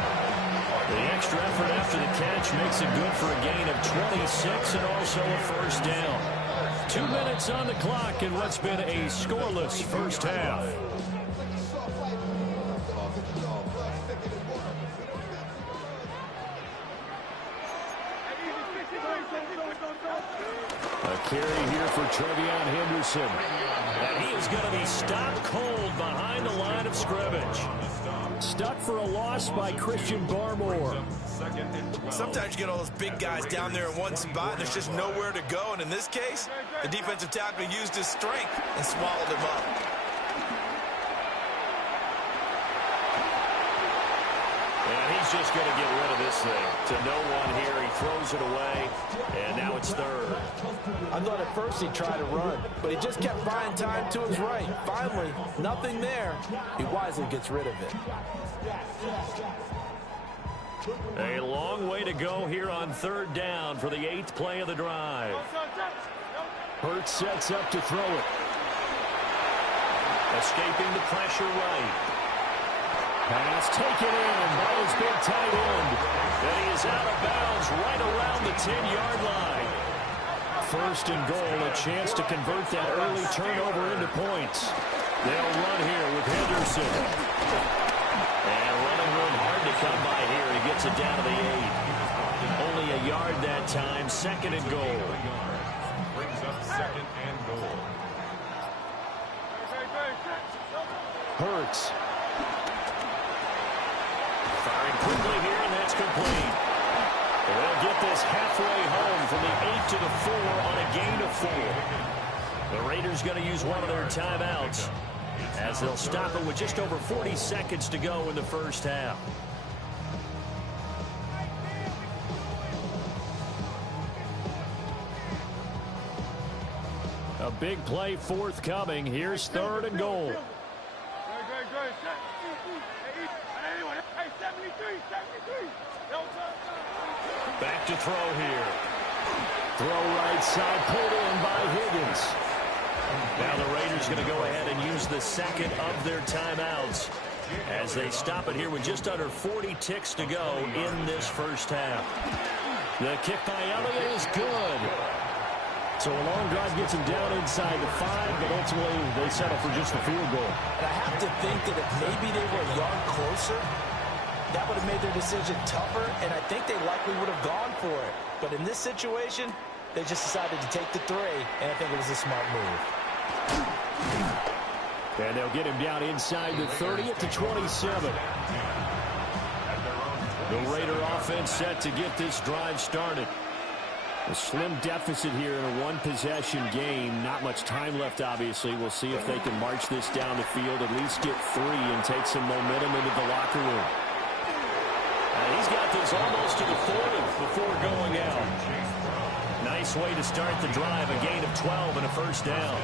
The extra effort after the catch makes it good for a gain of 26 and also a first down. 2 minutes on the clock in what's been a scoreless first half. A carry here for Trevion Henderson. And he is going to be stopped cold behind the line of scrimmage. Stuck for a loss by Christian Barmore. Sometimes you get all those big guys down there in one spot, and there's just nowhere to go. And in this case, the defensive tackle used his strength and swallowed him up. And he's just going to get rid of this thing. To no one here, he throws it away, and now it's third. I thought at first he'd try to run, but he just kept buying time to his right. Finally, nothing there. He wisely gets rid of it. A long way to go here on third down for the 8th play of the drive. Hurts sets up to throw it. Escaping the pressure right. Pass taken in by his big tight end. And he is out of bounds right around the 10-yard line. First and goal, a chance to convert that early turnover into points. They'll run here with Henderson. And running room hard to come by here. He gets it down to the 8. Only a yard that time. Second and goal. Brings up second and goal. Hurts. Firing quickly here, and that's complete. They'll get this halfway home from the 8 to the 4 on a gain of 4. The Raiders going to use one of their timeouts as they'll stop it with just over 40 seconds to go in the first half. A big play forthcoming. Here's third and goal. Back to throw here. Throw right side, pulled in by Higgins. Now the Raiders going to go ahead and use the second of their timeouts as they stop it here with just under 40 ticks to go in this first half. The kick by Elliott is good. So a long drive gets him down inside the 5, but ultimately they settle for just the field goal. And I have to think that if maybe they were a yard closer, that would have made their decision tougher, and I think they likely would have gone for it. But in this situation, they just decided to take the 3, and I think it was a smart move. And they'll get him down inside the 30 at the 27. The Raider offense set to get this drive started. A slim deficit here in a one-possession game. Not much time left, obviously. We'll see if they can march this down the field, at least get 3, and take some momentum into the locker room. And he's got this almost to the 40 before going out. Nice way to start the drive, a gain of 12 and a first down.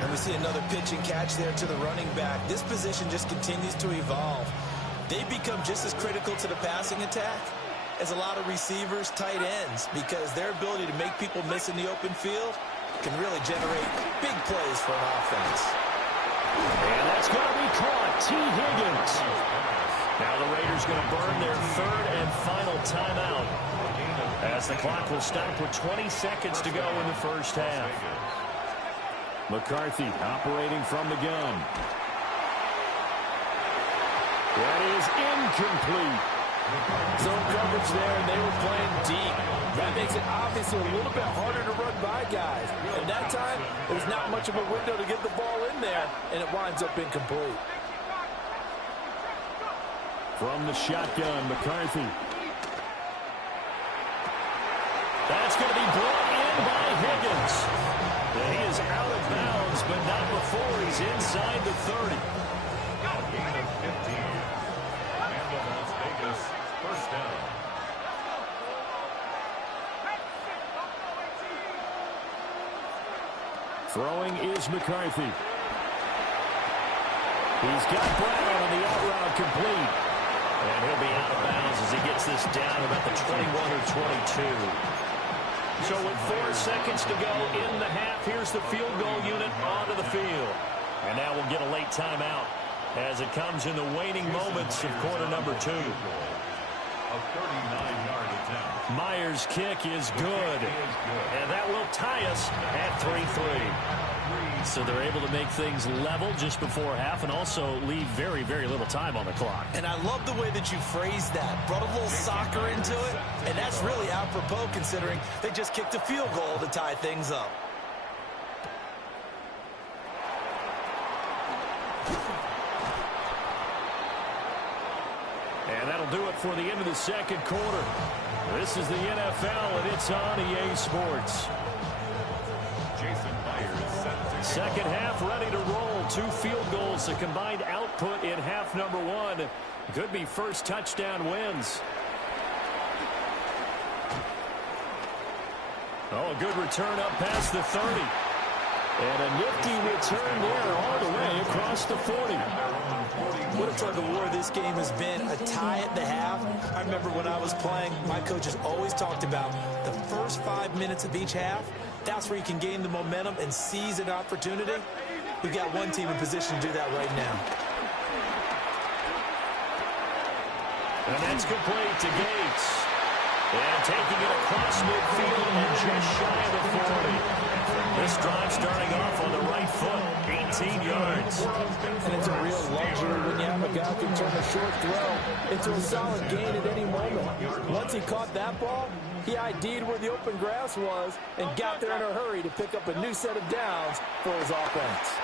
And we see another pitch and catch there to the running back. This position just continues to evolve. They become just as critical to the passing attack as a lot of receivers, tight ends, because their ability to make people miss in the open field can really generate big plays for an offense. And that's going to be caught. T. Higgins. Now the Raiders going to burn their third and final timeout as the clock will stop with 20 seconds to go in the first half. McCarthy operating from the gun. That is incomplete. Zone coverage there, and they were playing deep. That makes it obviously a little bit harder to run by guys. And that time, there's not much of a window to get the ball in there, and it winds up incomplete. From the shotgun, McCarthy. That's going to be brought in by Higgins. He is out of bounds, but not before he's inside the 30. Gain of 15. And the Las Vegas first down. Throwing is McCarthy. He's got Brown on the out route complete. And he'll be out of bounds as he gets this down about the 21 or 22. So with 4 seconds to go in the half, here's the field goal unit onto the field. And now we'll get a late timeout as it comes in the waning moments of quarter number 2. A 39-yard attempt. Myers' kick is good. And that will tie us at 3-3. So they're able to make things level just before half and also leave very, very little time on the clock. And I love the way that you phrased that. Brought a little soccer into it, and that's really apropos considering they just kicked a field goal to tie things up. And that'll do it for the end of the second quarter. This is the NFL, and it's on EA Sports. Jason Myers set to Second half ready to roll. 2 field goals, the combined output in half number 1. Could be first touchdown wins. Oh, a good return up past the 30. And a nifty return there all the way across the 40. What a tug of war this game has been. A tie at the half. I remember when I was playing, my coaches always talked about the first 5 minutes of each half. That's where you can gain the momentum and seize an opportunity. We've got one team in position to do that right now. And that's complete to Gates. And taking it across midfield and just shy of the 40. This drive starting off on the right foot, 18 yards. And it's a real luxury when you have a guy who can turn a short throw into a solid gain at any moment. Once he caught that ball, he ID'd where the open grass was and got there in a hurry to pick up a new set of downs for his offense.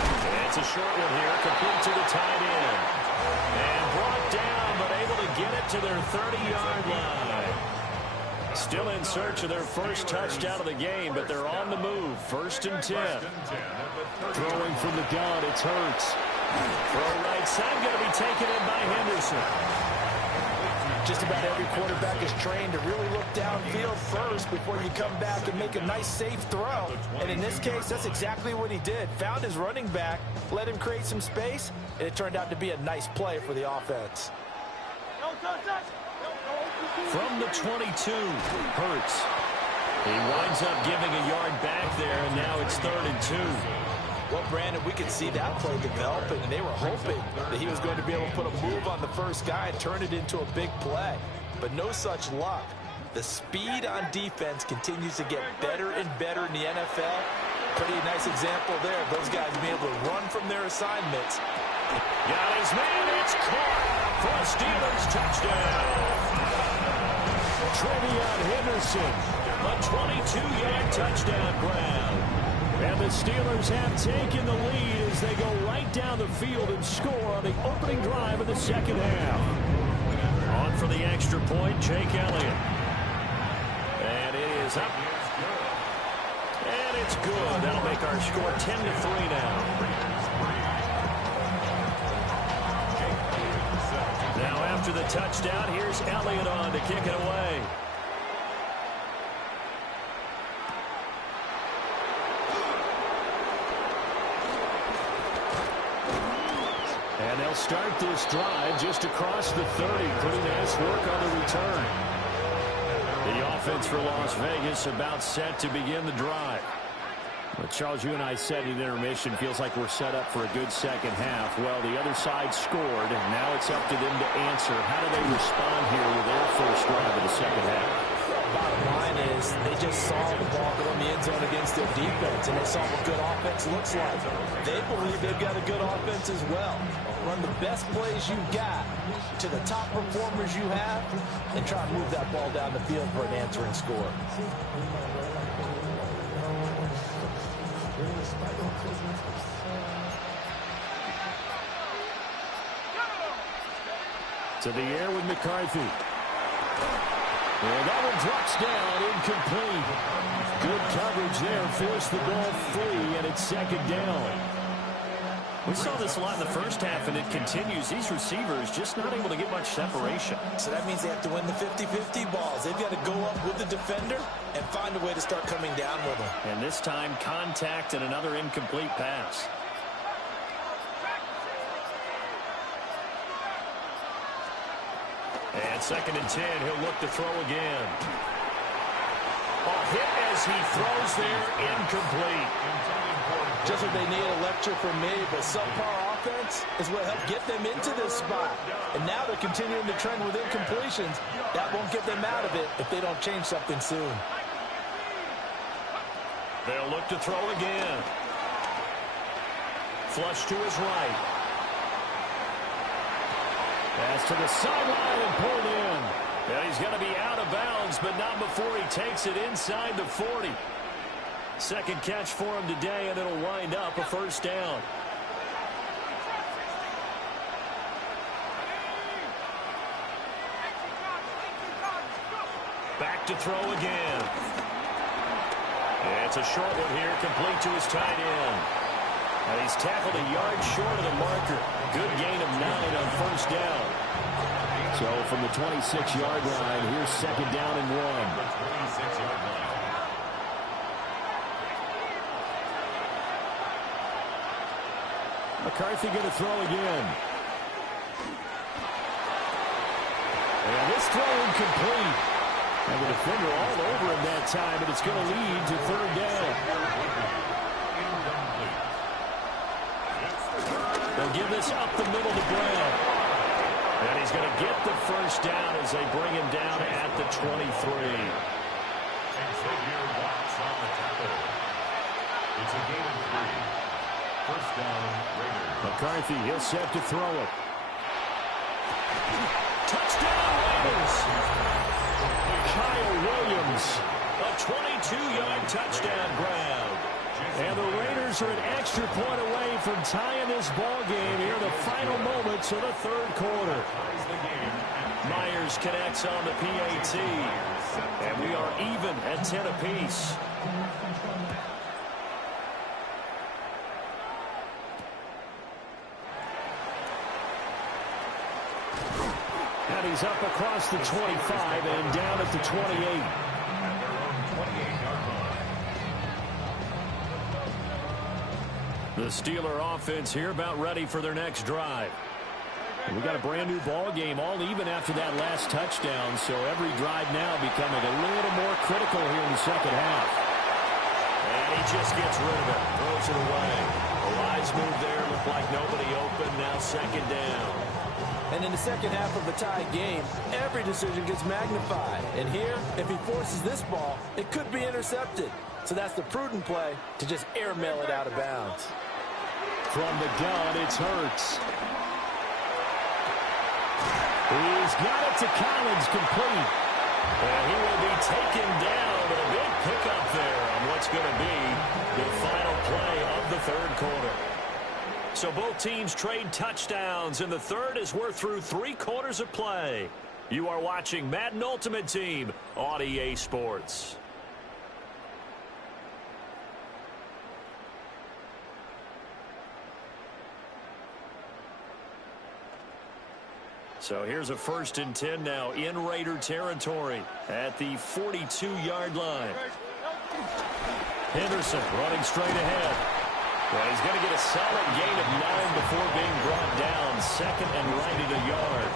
And it's a short one here, complete to the tight end. And brought down, but able to get it to their 30-yard line. Still in search of their first touchdown of the game, but they're on the move. 1st and 10. Throwing from the gun, it's Hurts. Throw right side, going to be taken in by Henderson. Just about every quarterback is trained to really look downfield first before you come back and make a nice, safe throw. And in this case, that's exactly what he did. Found his running back, let him create some space, and it turned out to be a nice play for the offense. From the 22, Hurts. He winds up giving a yard back there, and now it's 3rd and 2. Well, Brandon, we could see that play developing, and they were hoping that he was going to be able to put a move on the first guy and turn it into a big play. But no such luck. The speed on defense continues to get better and better in the NFL. Pretty nice example there of those guys being able to run from their assignments. Got his man, it's caught for a Steelers touchdown. Trevion Henderson, a 22-yard touchdown grab. And the Steelers have taken the lead as they go right down the field and score on the opening drive of the second half. On for the extra point, Jake Elliott. And it is up. And it's good. That'll make our score 10-3 now. Now after the touchdown, here's Elliott on to kick it away. And they'll start this drive just across the 30, putting nice work on the return. The offense for Las Vegas about set to begin the drive. Well, Charles, you and I said in intermission, feels like we're set up for a good second half. Well, the other side scored, and now it's up to them to answer. How do they respond here with their first drive of the second half? Bottom line is they just saw the ball go in the end zone against their defense, and they saw what good offense looks like. They believe they've got a good offense as well. Run the best plays you've got to the top performers you have, and try and move that ball down the field for an answering score. To the air with McCarthy. And that one drops down, incomplete. Good coverage there, forced the ball free, and it's second down. We saw this a lot in the first half, and it continues. These receivers just not able to get much separation. So that means they have to win the 50-50 balls. They've got to go up with the defender and find a way to start coming down with them. And this time, contact and another incomplete pass. And 2nd and 10, he'll look to throw again. Hit as he throws there, incomplete. Just what they need, a lecture from me, but subpar offense is what helped get them into this spot. And now they're continuing to trend with incompletions. That won't get them out of it if they don't change something soon. They'll look to throw again. Flush to his right. Pass to the sideline and pulled in. And he's going to be out of bounds, but not before he takes it inside the 40. Second catch for him today, and it'll wind up a first down. Back to throw again. It's a short one here, complete to his tight end. And he's tackled a yard short of the marker. Good gain of 9 on first down. So from the 26-yard line, here's second down and 1. McCarthy going to throw again. And this throw incomplete. And the defender all over him that time, and it's going to lead to third down. They'll give this up the middle to Brown. And he's going to get the first down as they bring him down at the 23. It's a gain of 3. First down, Raiders. McCarthy, he'll set to throw it. Touchdown, Raiders! Kyle Williams, a 22-yard touchdown grab. And the Raiders are an extra point away from tying this ball game here in the final moments of the third quarter. Myers connects on the PAT. And we are even at 10 apiece. And he's up across the 25 and down at the 28. The Steeler offense here about ready for their next drive. We got a brand new ball game, all even after that last touchdown, so every drive now becoming a little more critical here in the second half. And he just gets rid of it, throws it away. A wise move there, looked like nobody open, now second down. And in the second half of a tied game, every decision gets magnified. And here, if he forces this ball, it could be intercepted. So that's the prudent play to just airmail it out of bounds. From the gun, it's Hurts. He's got it to Collins, complete. And he will be taken down, but a big pickup there on what's going to be the final play of the third quarter. So both teams trade touchdowns, and the third as we're through 3 quarters of play. You are watching Madden Ultimate Team on EA Sports. So here's a 1st and 10 now in Raider territory at the 42-yard line. Henderson running straight ahead. Well, he's going to get a solid gain of 9 before being brought down. 2nd and right at a yard.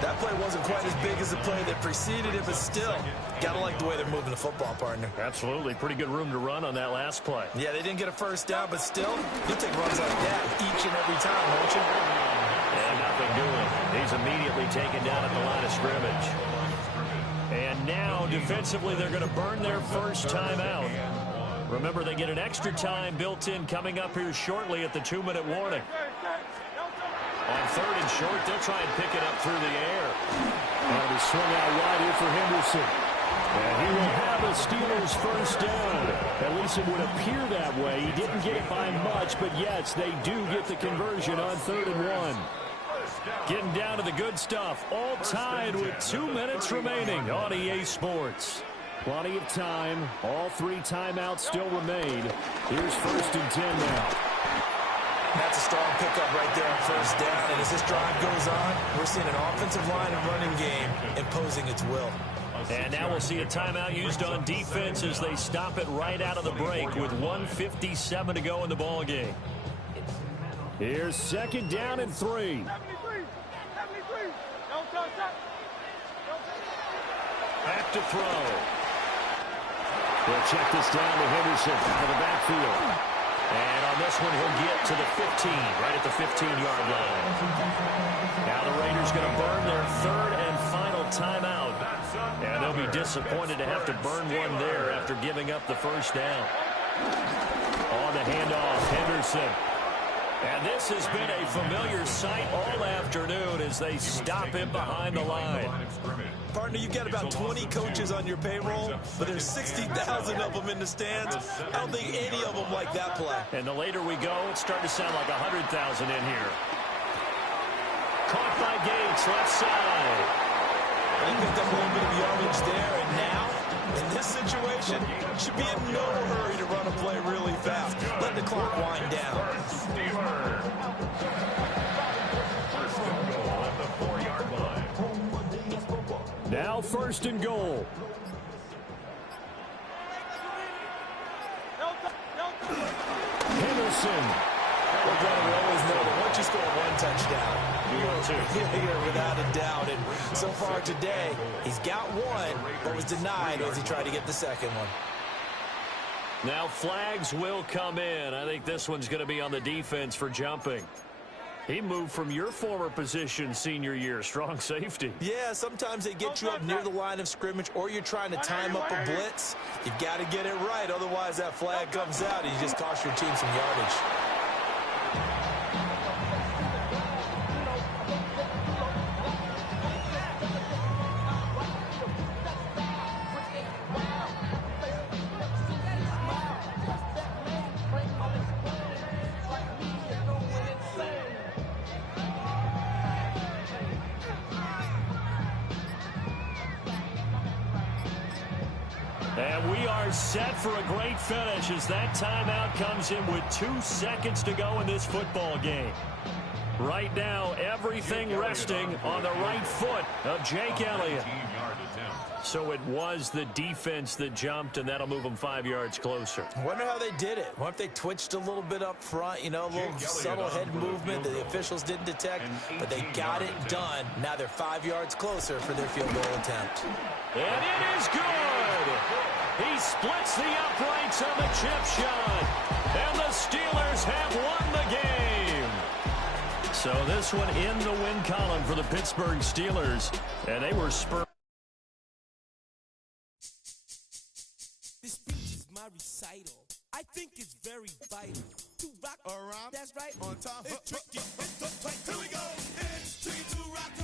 That play wasn't quite as big as the play that preceded it, but still, gotta like the way they're moving the football, partner. Absolutely. Pretty good room to run on that last play. Yeah, they didn't get a first down, but still, you'll take runs like that each and every time, won't you? And nothing doing. He's immediately taken down at the line of scrimmage. And now, defensively, they're going to burn their first time out. Remember, they get an extra time built in coming up here shortly at the 2-minute warning. On 3rd and short, they'll try and pick it up through the air. And he swung out wide here for Henderson. And he will have a Steelers first down. At least it would appear that way. He didn't get it by much, but yes, they do get the conversion on 3rd and 1. Getting down to the good stuff. All tied with 2 minutes remaining on EA Sports. Plenty of time. All 3 timeouts still remain. Here's 1st and 10 now. That's a strong pickup right there on 1st down. And as this drive goes on, we're seeing an offensive line and running game imposing its will. And now we'll see a timeout used on defense as they stop it right out of the break with 1:57 to go in the ball game. Here's 2nd down and 3. Back to throw. They'll check this down to Henderson out of the backfield. And on this one, he'll get to the 15, right at the 15-yard line. Now the Raiders going to burn their 3rd and final timeout. And they'll be disappointed to have to burn one there after giving up the 1st down. On the handoff, Henderson. And this has been a familiar sight all afternoon as they stop him behind the line. Partner, you've got about 20 coaches on your payroll, but there's 60,000 of them in the stands. I don't think any of them like that play. And the later we go, it's starting to sound like 100,000 in here. Caught by Gates, left side. He picked up a little bit of yardage there, and now, in this situation, should be in no hurry to run a play really fast. Let the clock wind down. Now 1st and goal. Henderson. Well, Brandon, we always know that once you score one touchdown, you're without a doubt. And so far today, he's got one, but was denied as he tried to get the 2nd one. Now flags will come in. I think this one's going to be on the defense for jumping. He moved from your former position senior year, strong safety. Yeah, sometimes they get you up near the line of scrimmage, or you're trying to time up a blitz. You've got to get it right, otherwise that flag comes out and you just cost your team some yardage. And we are set for a great finish as that timeout comes in with 2 seconds to go in this football game. Right now, everything resting on the right foot of Jake Elliott. So it was the defense that jumped, and that'll move them 5 yards closer. I wonder how they did it. What if they twitched a little bit up front, you know, a little subtle head movement that the officials didn't detect, but they got it done. Now they're 5 yards closer for their field goal attempt. And it is good! He splits the uprights on the chip shot, and the Steelers have won the game. So this one in the win column for the Pittsburgh Steelers, and they were spurred. This speech is my recital. I think it's very vital to rock around. That's right. On time. It's tricky. It's the play. Here we go. It's tricky to rock.